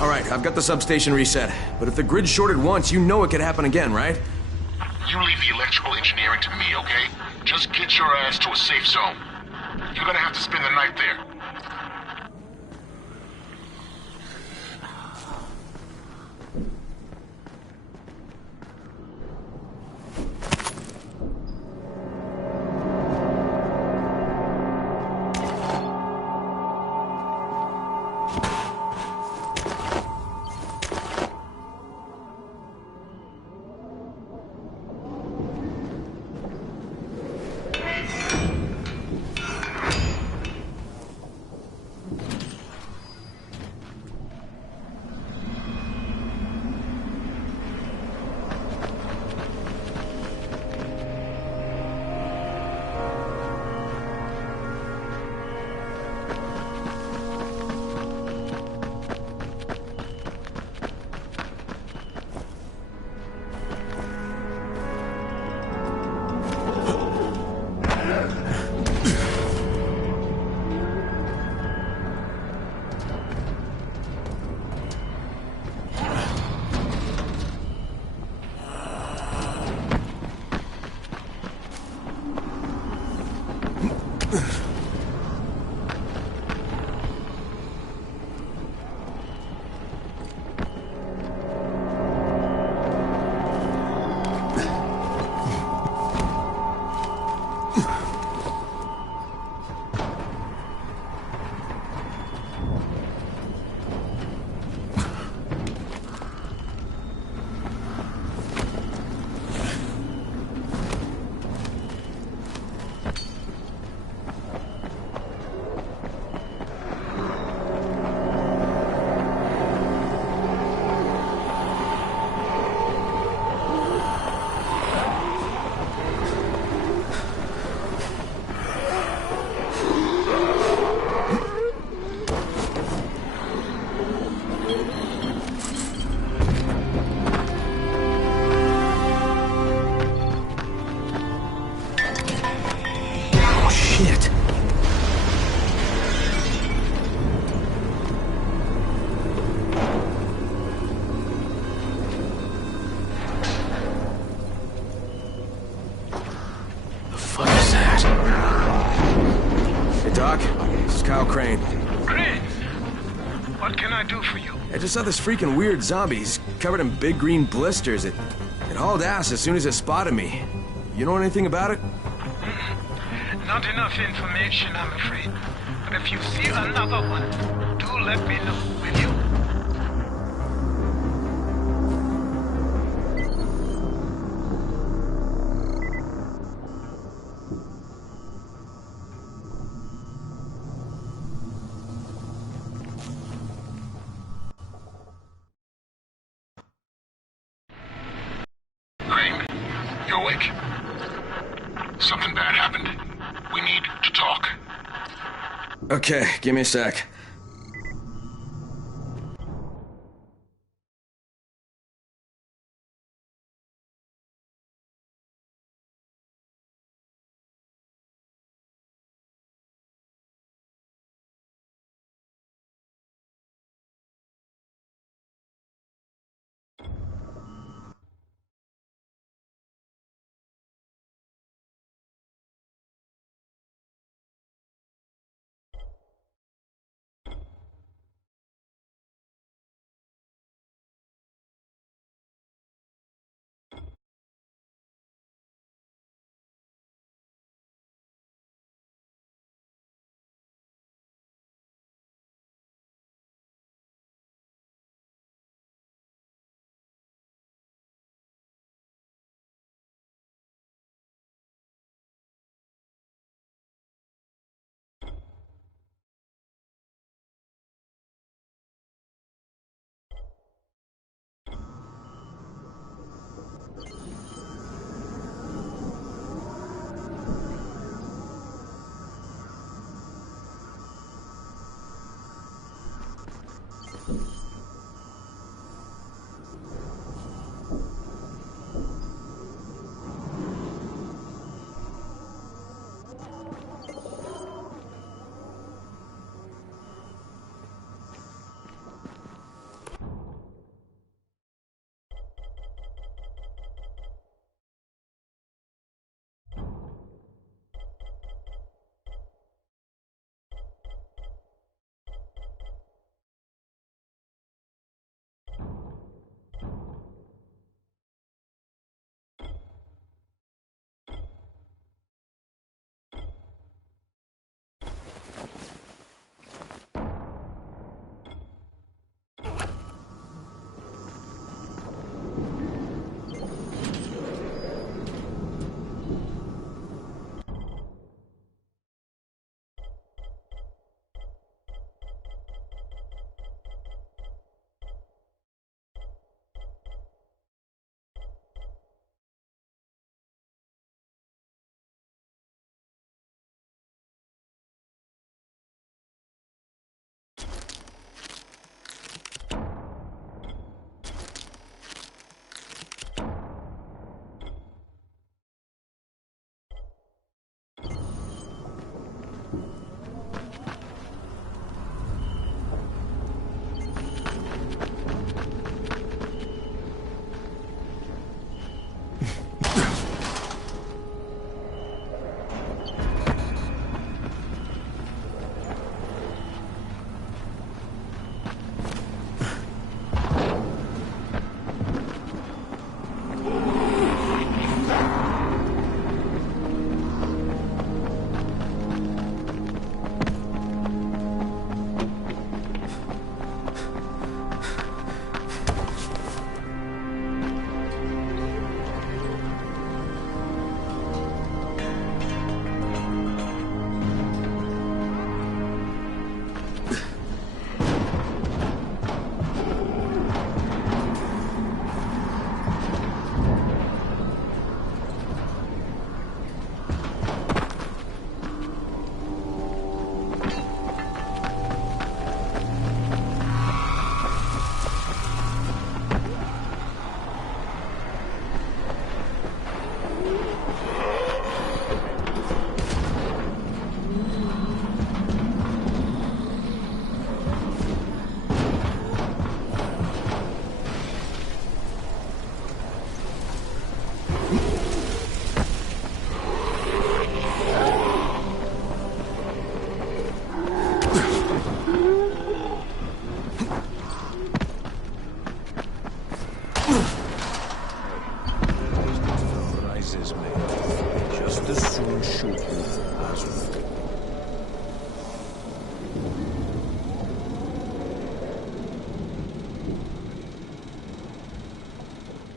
Alright, I've got the substation reset. But if the grid shorted once, you know it could happen again, right? You leave the electrical engineering to me, okay? Just get your ass to a safe zone. You're gonna have to spend the night there. I just saw this freaking weird zombie. He's covered in big green blisters. It hauled ass as soon as it spotted me. You know anything about it? Not enough information, I'm afraid. But if you see another one, do let me know, will you? Something bad happened. We need to talk. Okay, give me a sec.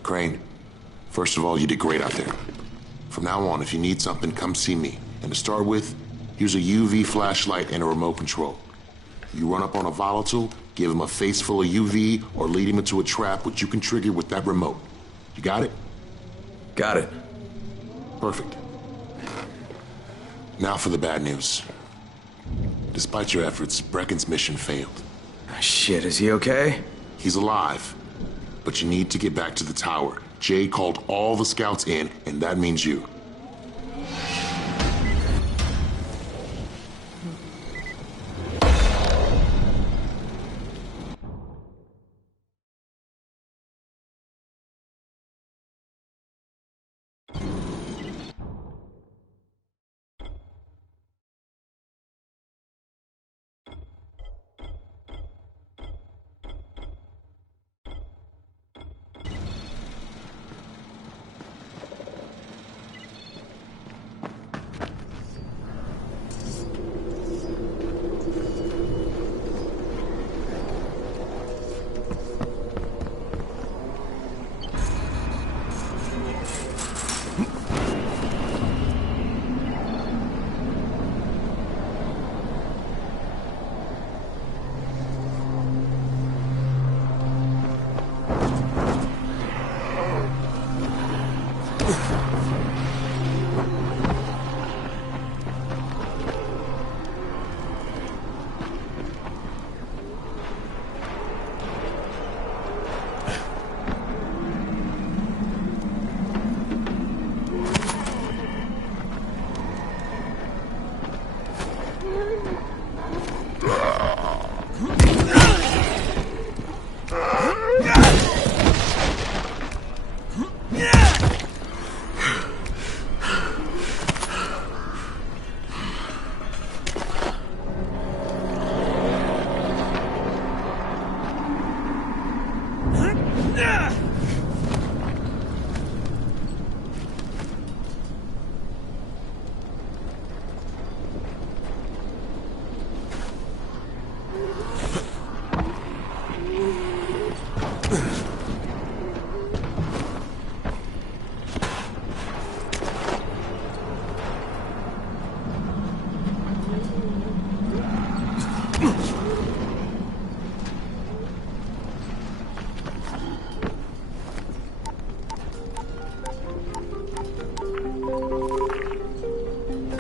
Crane, first of all, you did great out there. From now on, if you need something, come see me. And to start with, use a UV flashlight and a remote control. You run up on a volatile, give him a face full of UV, or lead him into a trap which you can trigger with that remote. You got it? Got it. Perfect. Now for the bad news. Despite your efforts, Brecken's mission failed. Shit, is he okay? He's alive. But you need to get back to the tower. Jay called all the scouts in, and that means you.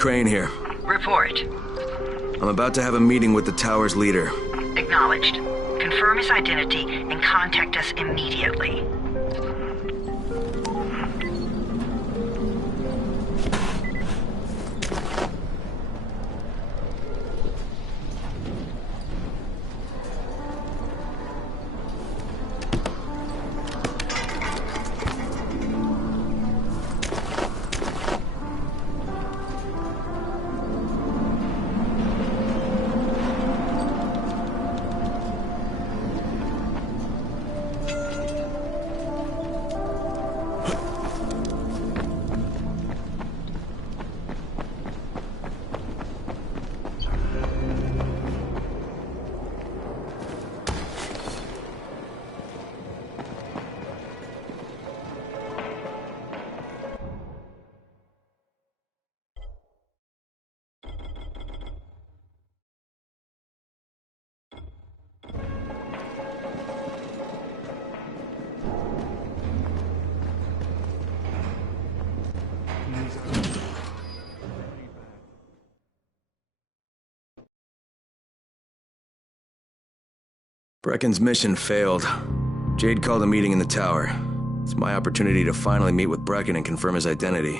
Crane here. Report. I'm about to have a meeting with the tower's leader. Acknowledged. Confirm his identity and contact us immediately. Brecken's mission failed. Jade called a meeting in the tower. It's my opportunity to finally meet with Brecken and confirm his identity.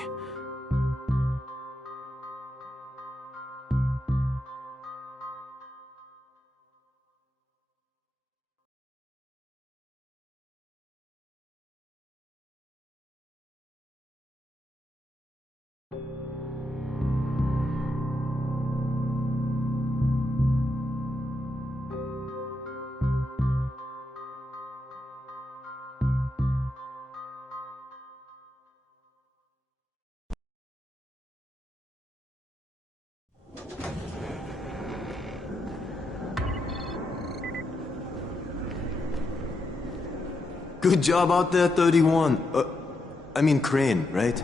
Good job out there, 31. I mean Crane, right?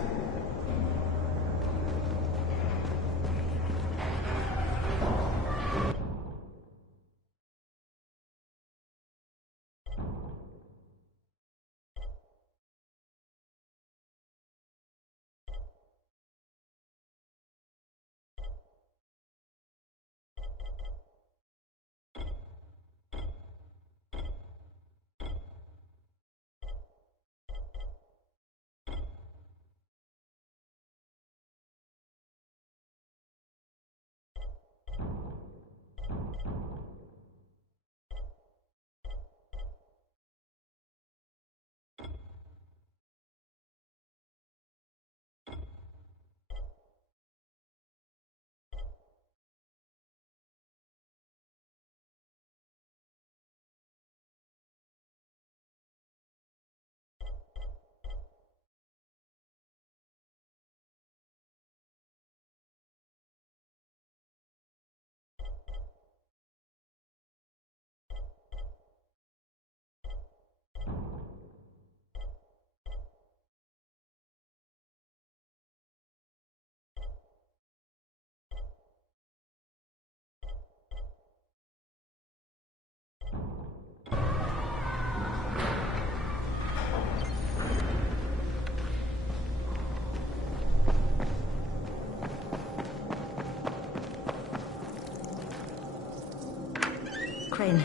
Crane.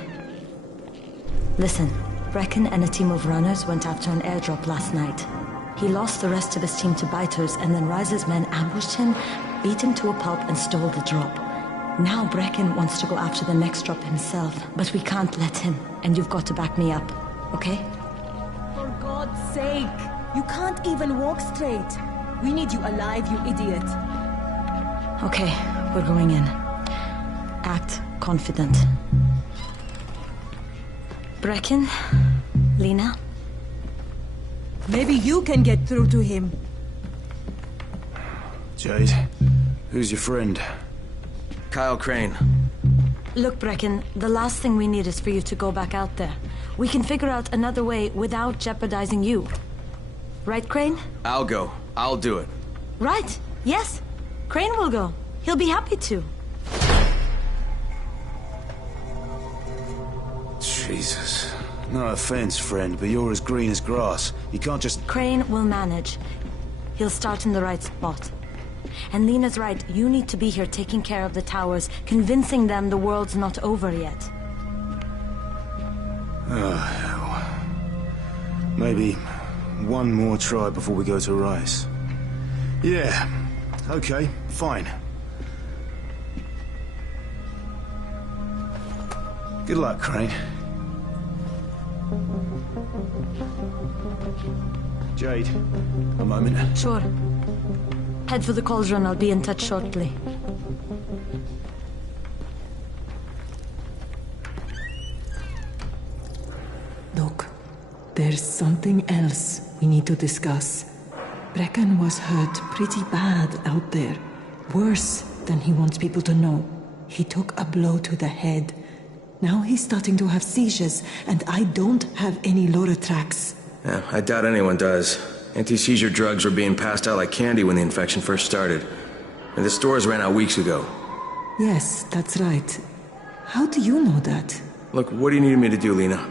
Listen, Brecken and a team of runners went after an airdrop last night. He lost the rest of his team to biters, and then Rise's men ambushed him, beat him to a pulp, and stole the drop. Now Brecken wants to go after the next drop himself, but we can't let him, and you've got to back me up, okay? For God's sake! You can't even walk straight. We need you alive, you idiot. Okay, we're going in. Act confident. Brecken? Lena? Maybe you can get through to him. Jade, who's your friend? Kyle Crane. Look, Brecken, the last thing we need is for you to go back out there. We can figure out another way without jeopardizing you. Right, Crane? I'll go. I'll do it. Right. Yes. Crane will go. He'll be happy to. Jesus. No offense, friend, but you're as green as grass. You can't just... Crane will manage. He'll start in the right spot. And Lena's right. You need to be here taking care of the towers, convincing them the world's not over yet. Oh, hell. Maybe one more try before we go to Rice. Yeah. Okay, fine. Good luck, Crane. Jade, a moment. Sure. Head for the cauldron. I'll be in touch shortly. Look, there's something else we need to discuss. Brecken was hurt pretty bad out there. Worse than he wants people to know. He took a blow to the head. Now he's starting to have seizures, and I don't have any Loratrax. Yeah, I doubt anyone does. Anti-seizure drugs were being passed out like candy when the infection first started. And the stores ran out weeks ago. Yes, that's right. How do you know that? Look, what do you need me to do, Lena?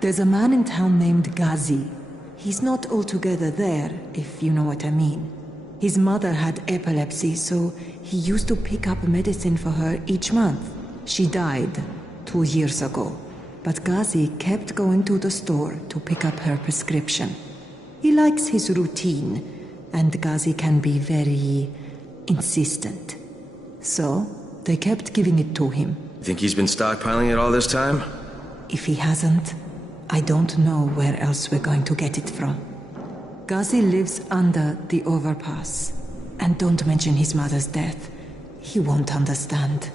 There's a man in town named Ghazi. He's not altogether there, if you know what I mean. His mother had epilepsy, so he used to pick up medicine for her each month. She died 2 years ago, but Ghazi kept going to the store to pick up her prescription. He likes his routine, and Ghazi can be very insistent. So, they kept giving it to him. You think he's been stockpiling it all this time? If he hasn't, I don't know where else we're going to get it from. Ghazi lives under the overpass. And don't mention his mother's death. He won't understand.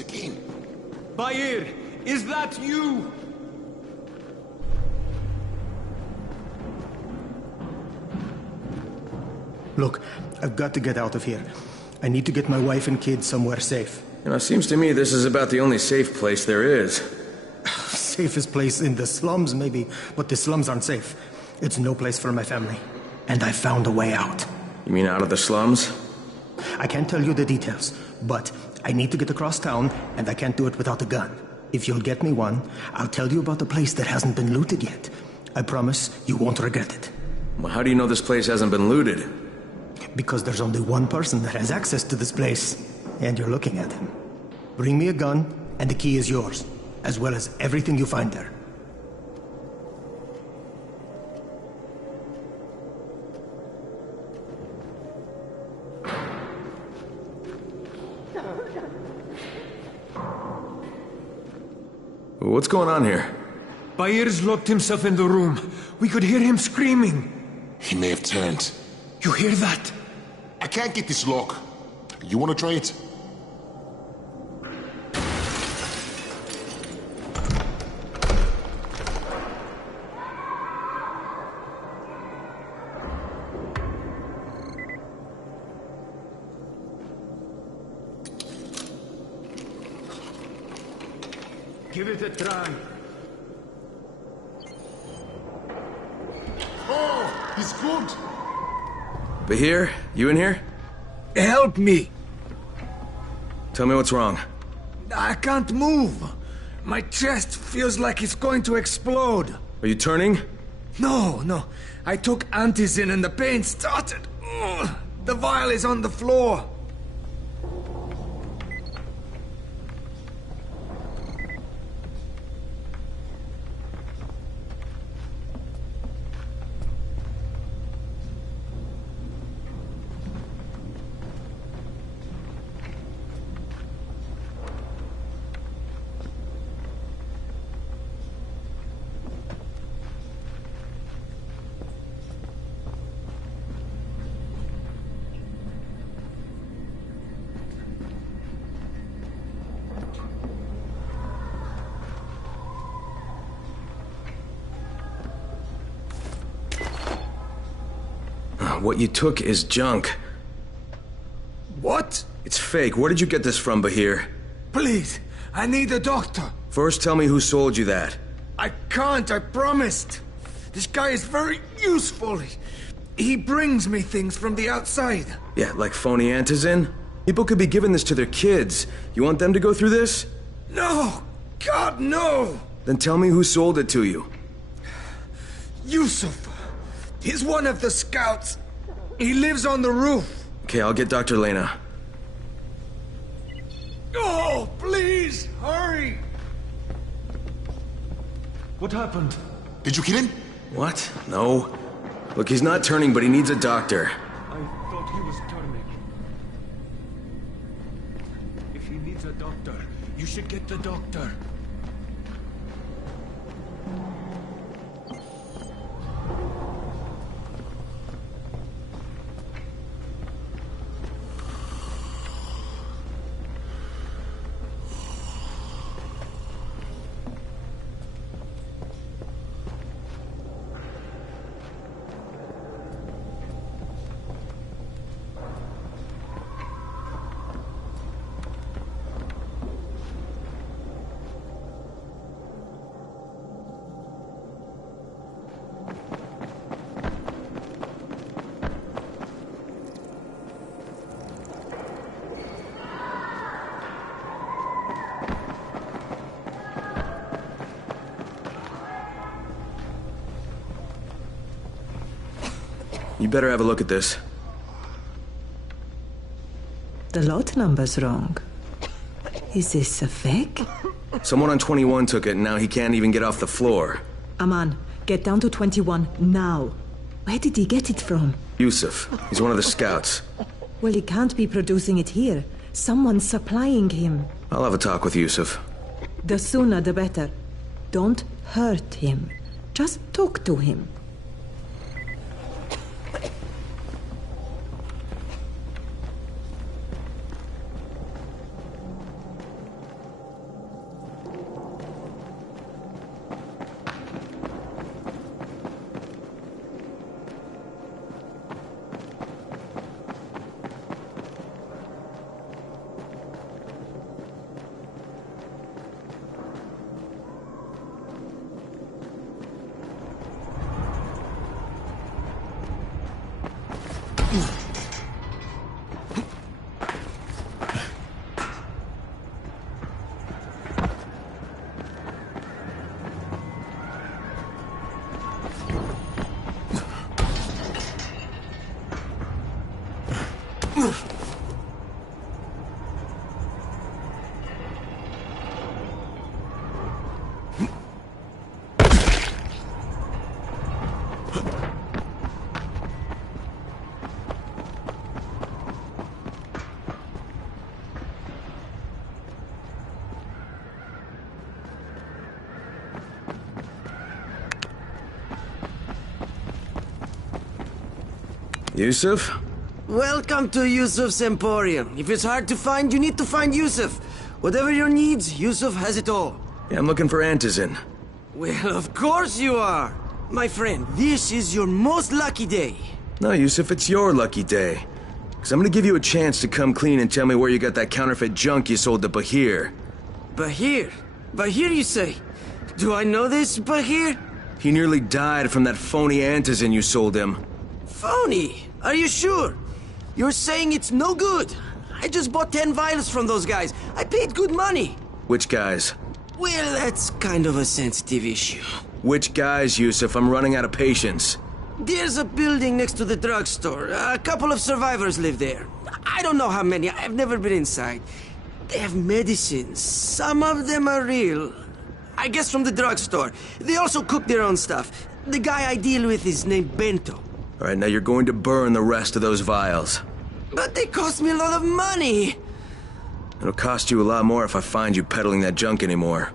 Again. Bair, is that you? Look, I've got to get out of here. I need to get my wife and kids somewhere safe. You know, it seems to me this is about the only safe place there is. Safest place in the slums, maybe, but the slums aren't safe. It's no place for my family. And I found a way out. You mean out of the slums? I can't tell you the details, but I need to get across town, and I can't do it without a gun. If you'll get me one, I'll tell you about the place that hasn't been looted yet. I promise you won't regret it. Well, how do you know this place hasn't been looted? Because there's only one person that has access to this place, and you're looking at him. Bring me a gun, and the key is yours, as well as everything you find there. What's going on here? Byers locked himself in the room. We could hear him screaming. He may have turned. You hear that? I can't get this lock. You want to try it? Give it a try. Oh, he's good. Bahir, you in here? Help me! Tell me what's wrong. I can't move. My chest feels like it's going to explode. Are you turning? No. I took antizin and the pain started. Ugh. The vial is on the floor. What you took is junk. What? It's fake. Where did you get this from, Bahir? Please, I need a doctor. First, tell me who sold you that. I can't, I promised. This guy is very useful. He brings me things from the outside. Yeah, like phony antizin? People could be giving this to their kids. You want them to go through this? No! God, no! Then tell me who sold it to you. Yusuf. He's one of the scouts. He lives on the roof. Okay, I'll get Dr. Lena. Oh, please, hurry! What happened? Did you kill him? What? No. Look, he's not turning, but he needs a doctor. I thought he was turning. If he needs a doctor, you should get the doctor. You better have a look at this. The lot number's wrong. Is this a fake? Someone on 21 took it, and now he can't even get off the floor. Aman, get down to 21 now. Where did he get it from? Yusuf. He's one of the scouts. Well, he can't be producing it here. Someone's supplying him. I'll have a talk with Yusuf. The sooner the better. Don't hurt him. Just talk to him. Yusuf? Welcome to Yusuf's Emporium. If it's hard to find, you need to find Yusuf. Whatever your needs, Yusuf has it all. Yeah, I'm looking for Antizin. Well, of course you are. My friend, this is your most lucky day. No, Yusuf, it's your lucky day. Because I'm gonna give you a chance to come clean and tell me where you got that counterfeit junk you sold to Bahir. Bahir? Bahir, you say? Do I know this Bahir? He nearly died from that phony Antizin you sold him. Phony? Are you sure? You're saying it's no good. I just bought 10 vials from those guys. I paid good money. Which guys? Well, that's kind of a sensitive issue. Which guys, Yusuf? I'm running out of patience. There's a building next to the drugstore. A couple of survivors live there. I don't know how many. I've never been inside. They have medicines. Some of them are real. I guess from the drugstore. They also cook their own stuff. The guy I deal with is named Bento. All right, now you're going to burn the rest of those vials. But they cost me a lot of money. It'll cost you a lot more if I find you peddling that junk anymore.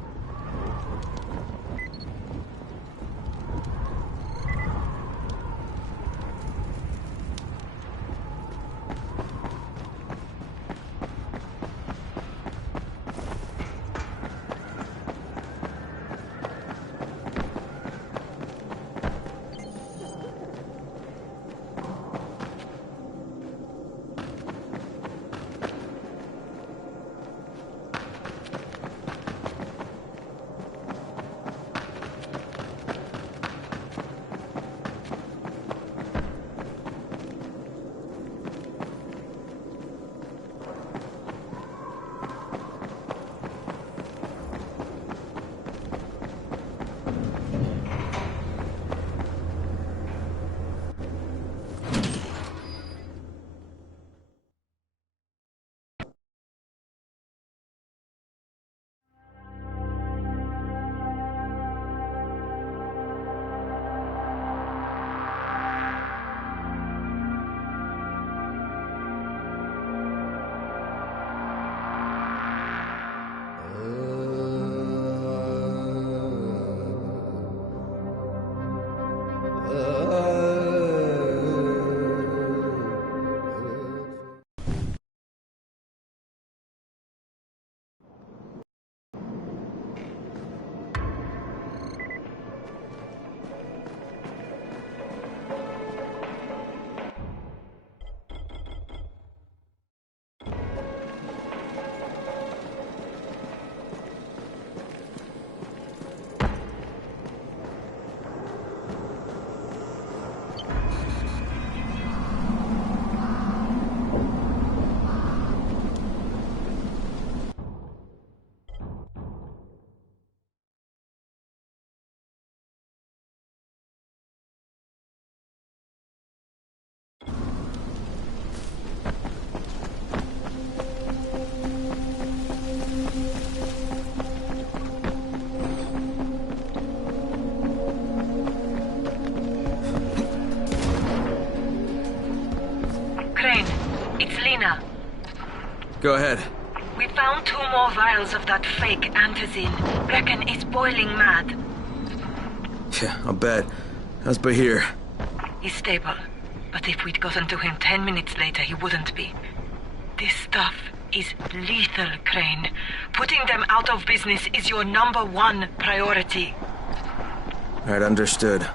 Go ahead. We found 2 more vials of that fake antizin. Brecken is boiling mad. Yeah, I'll bet. How's Bahir? He's stable. But if we'd gotten to him 10 minutes later, he wouldn't be. This stuff is lethal, Crane. Putting them out of business is your #1 priority. All right, understood.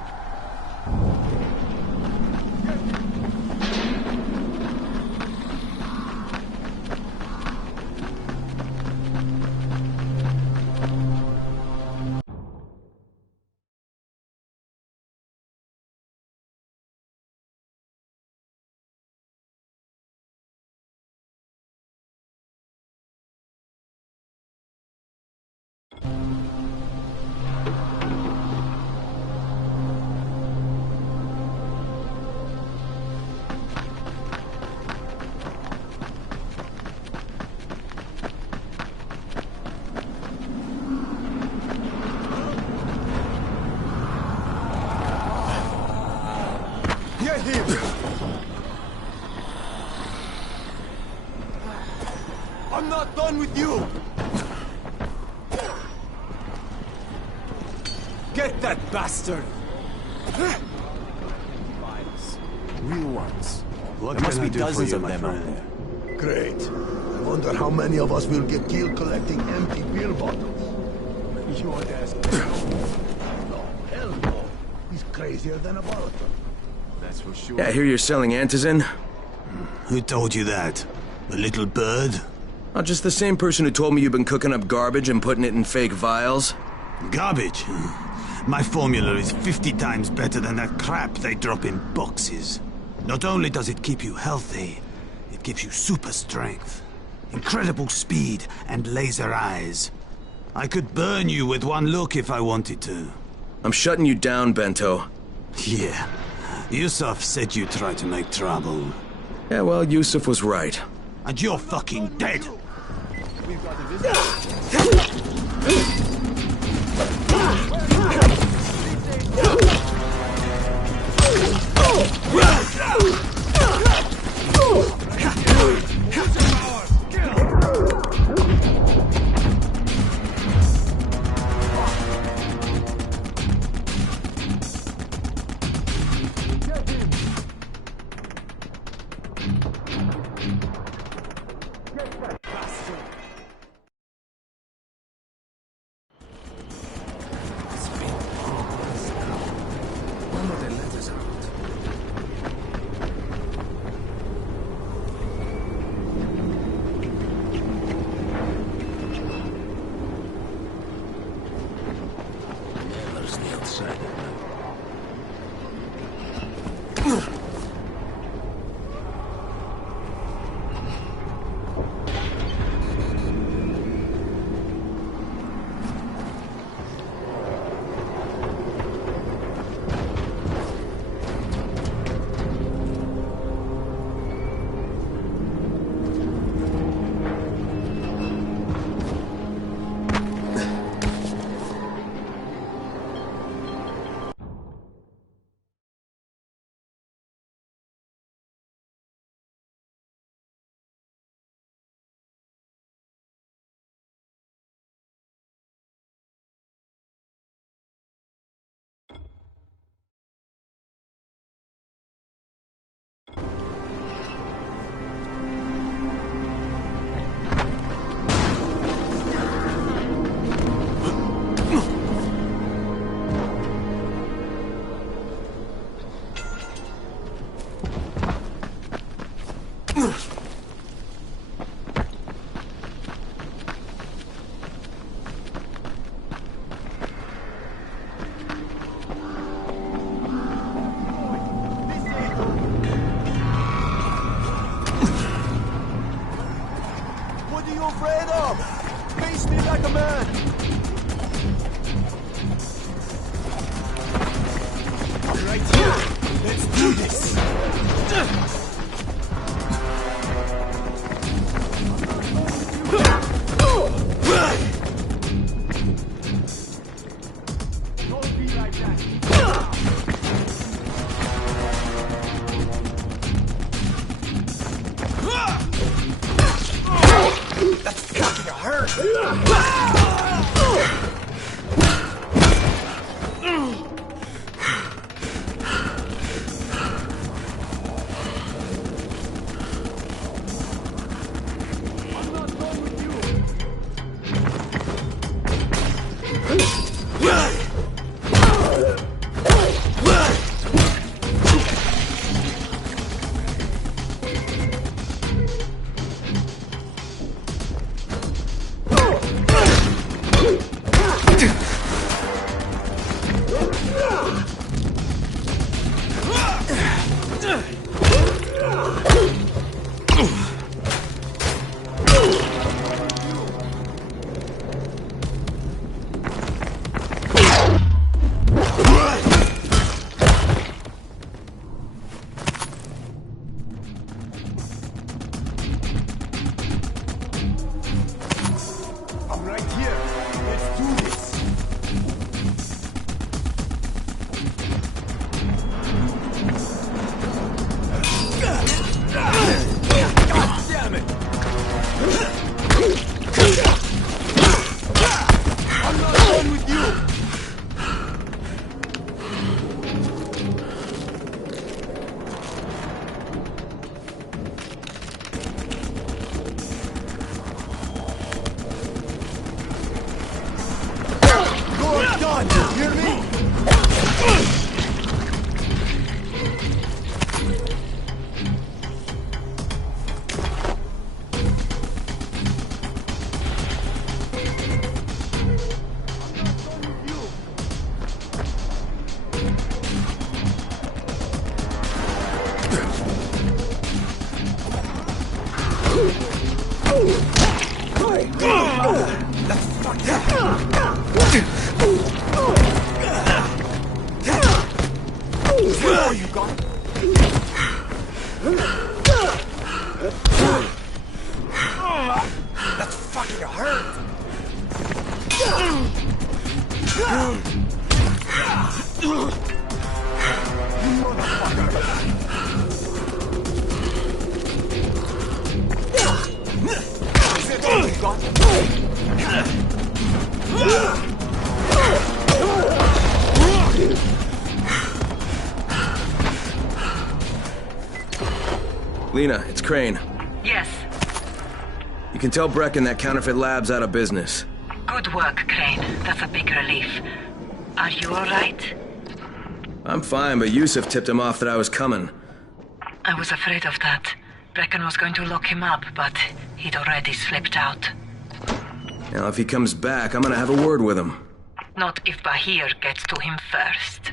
I'm not done with you! Get that bastard! Real ones. What There must can I be do for dozens you, of my them out friend? there. Great. I wonder how many of us will get killed collecting empty beer bottles. Maybe you ought to ask No, hell no. He's crazier than a volatile. That's for sure. Yeah, I hear you're selling antizin? Who told you that? A little bird? Oh, just the same person who told me you've been cooking up garbage and putting it in fake vials. Garbage? My formula is 50 times better than that crap they drop in boxes. Not only does it keep you healthy, it gives you super strength, incredible speed, and laser eyes. I could burn you with one look if I wanted to. I'm shutting you down, Bento. Yeah. Yusuf said you tried to make trouble. Yeah, well, Yusuf was right. And you're fucking dead! on! You hear me? That's fucking hurt! Lena, it's Crane. Yes. You can tell Brecken that counterfeit lab's out of business. Good work, Crane. That's a big relief. Are you all right? I'm fine, but Yusuf tipped him off that I was coming. I was afraid of that. Brecken was going to lock him up, but he'd already slipped out. Now, if he comes back, I'm gonna have a word with him. Not if Bahir gets to him first.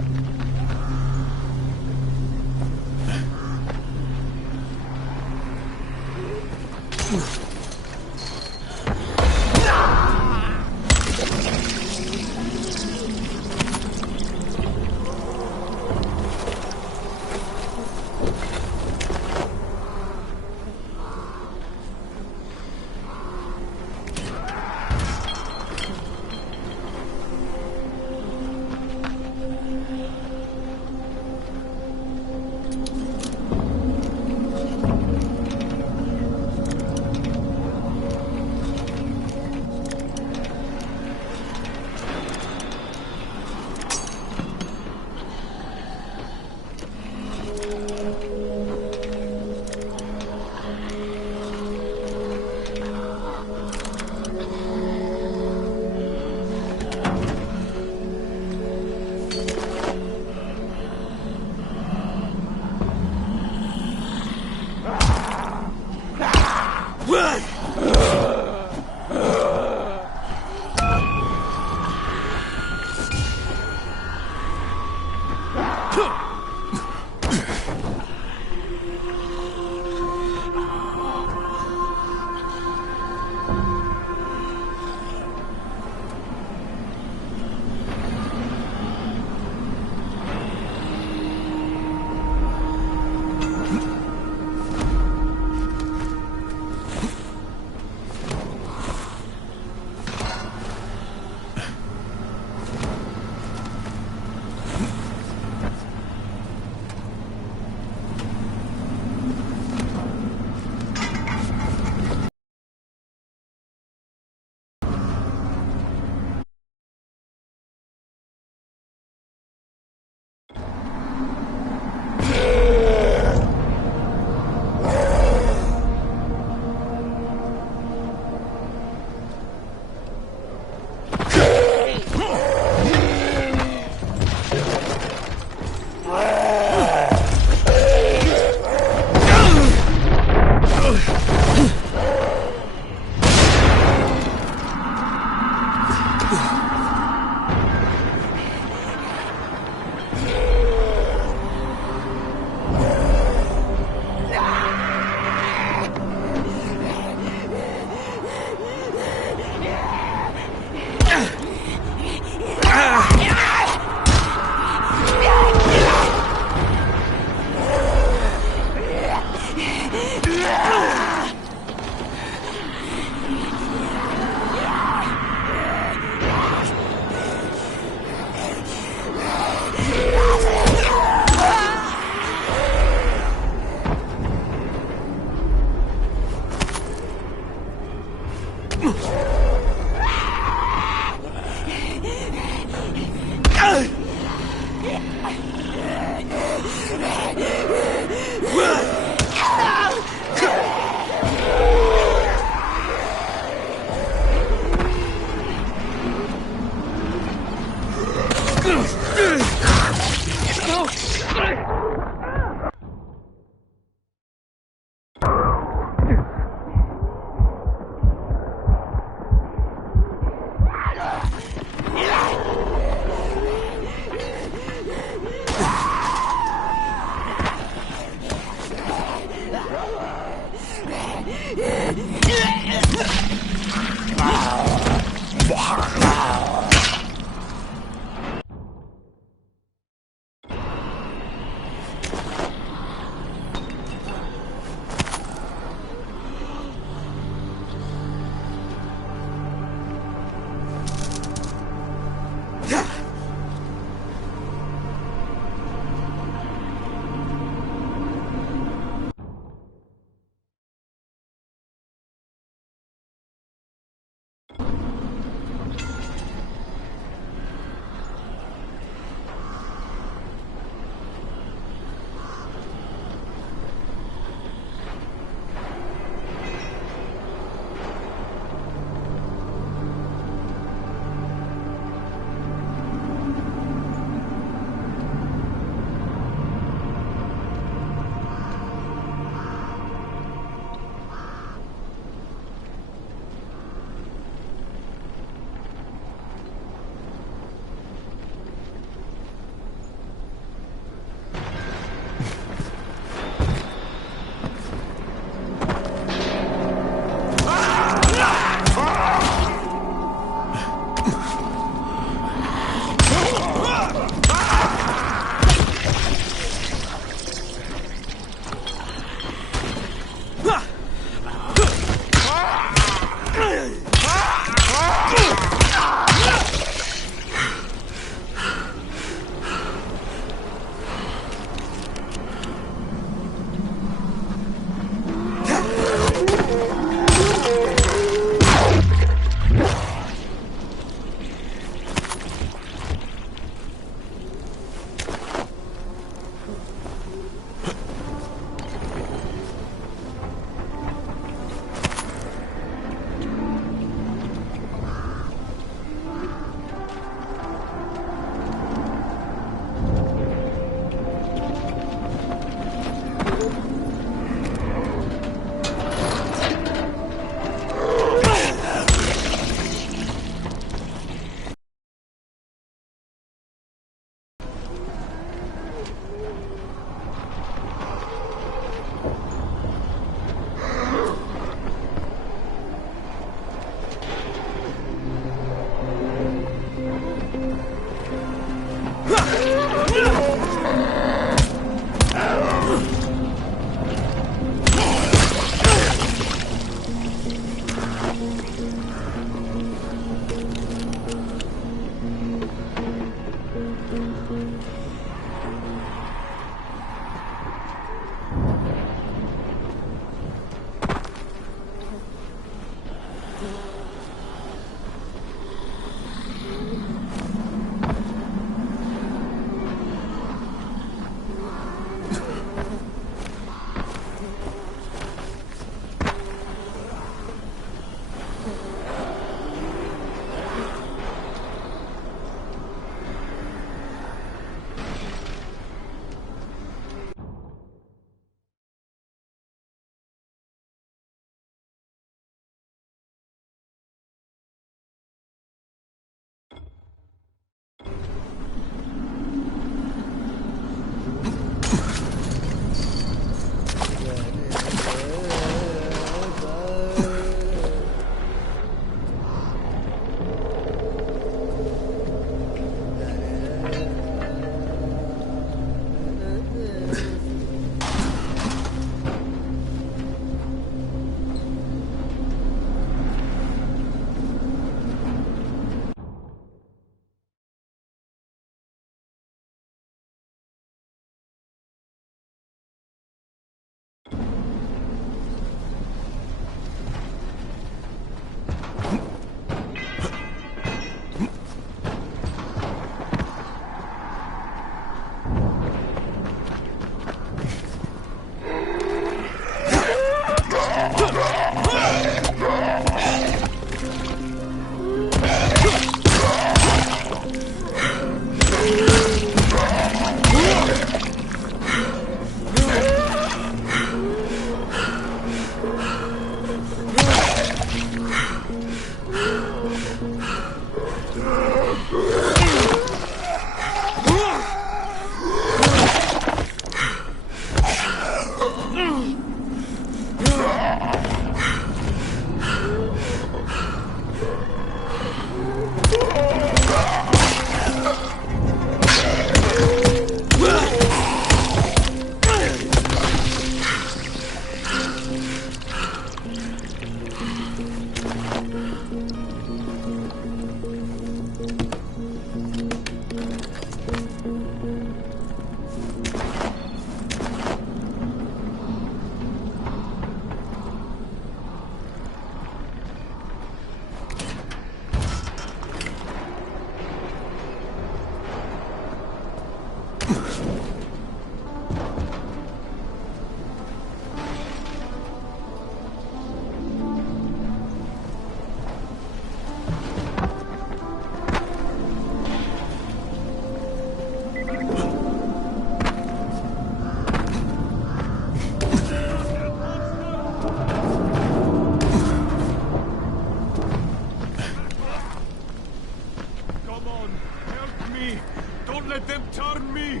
turn me!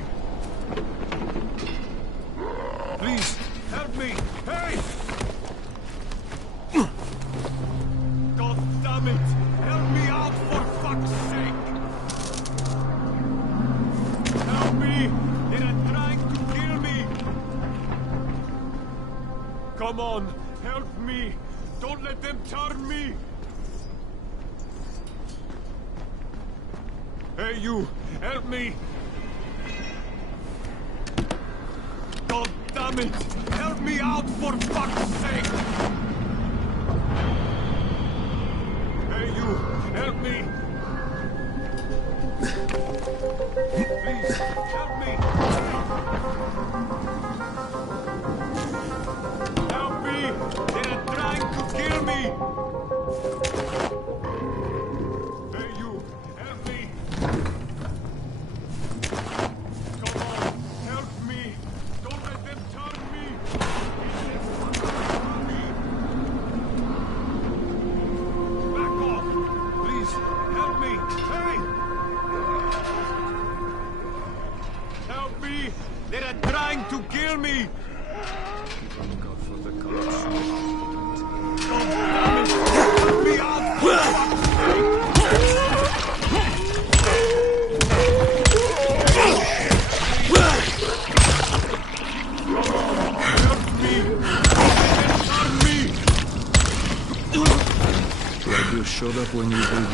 Please, help me! Hey! God damn it! Help me out for fuck's sake! Help me! They're trying to kill me! Come on, help me! Don't let them turn me! Hey, you! Help me! God damn it! Help me out for fuck's sake! Hey, you! Help me! Please, help me! Help me! They're trying to kill me! Hey, you! Help me! Come on! Help me! Don't let them turn me! Back off! Please, help me! Hey! Help me! They're trying to kill me! God for the cops. God damn it! Help me out! Glad you showed up when you did.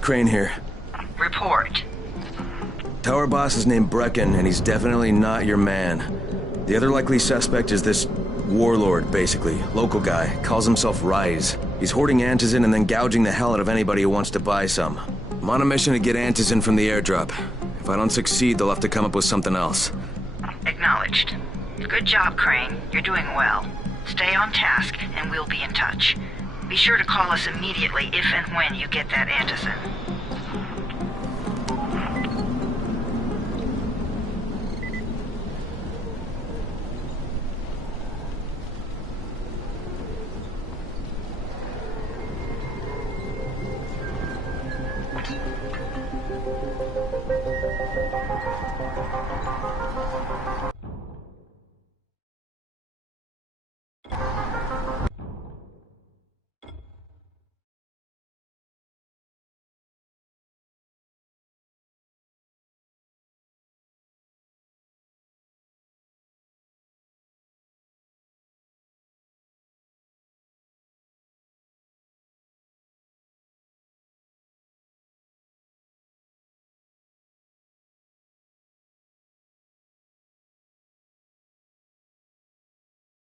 Crane here. Report. Tower boss is named Brecken, and he's definitely not your man. The other likely suspect is this warlord, basically. Local guy. Calls himself Rise. He's hoarding antizin and then gouging the hell out of anybody who wants to buy some. I'm on a mission to get antizin from the airdrop. If I don't succeed, they'll have to come up with something else. Acknowledged. Good job, Crane. You're doing well. Stay on task, and we'll be in touch. Be sure to call us immediately if and when you get that antizin.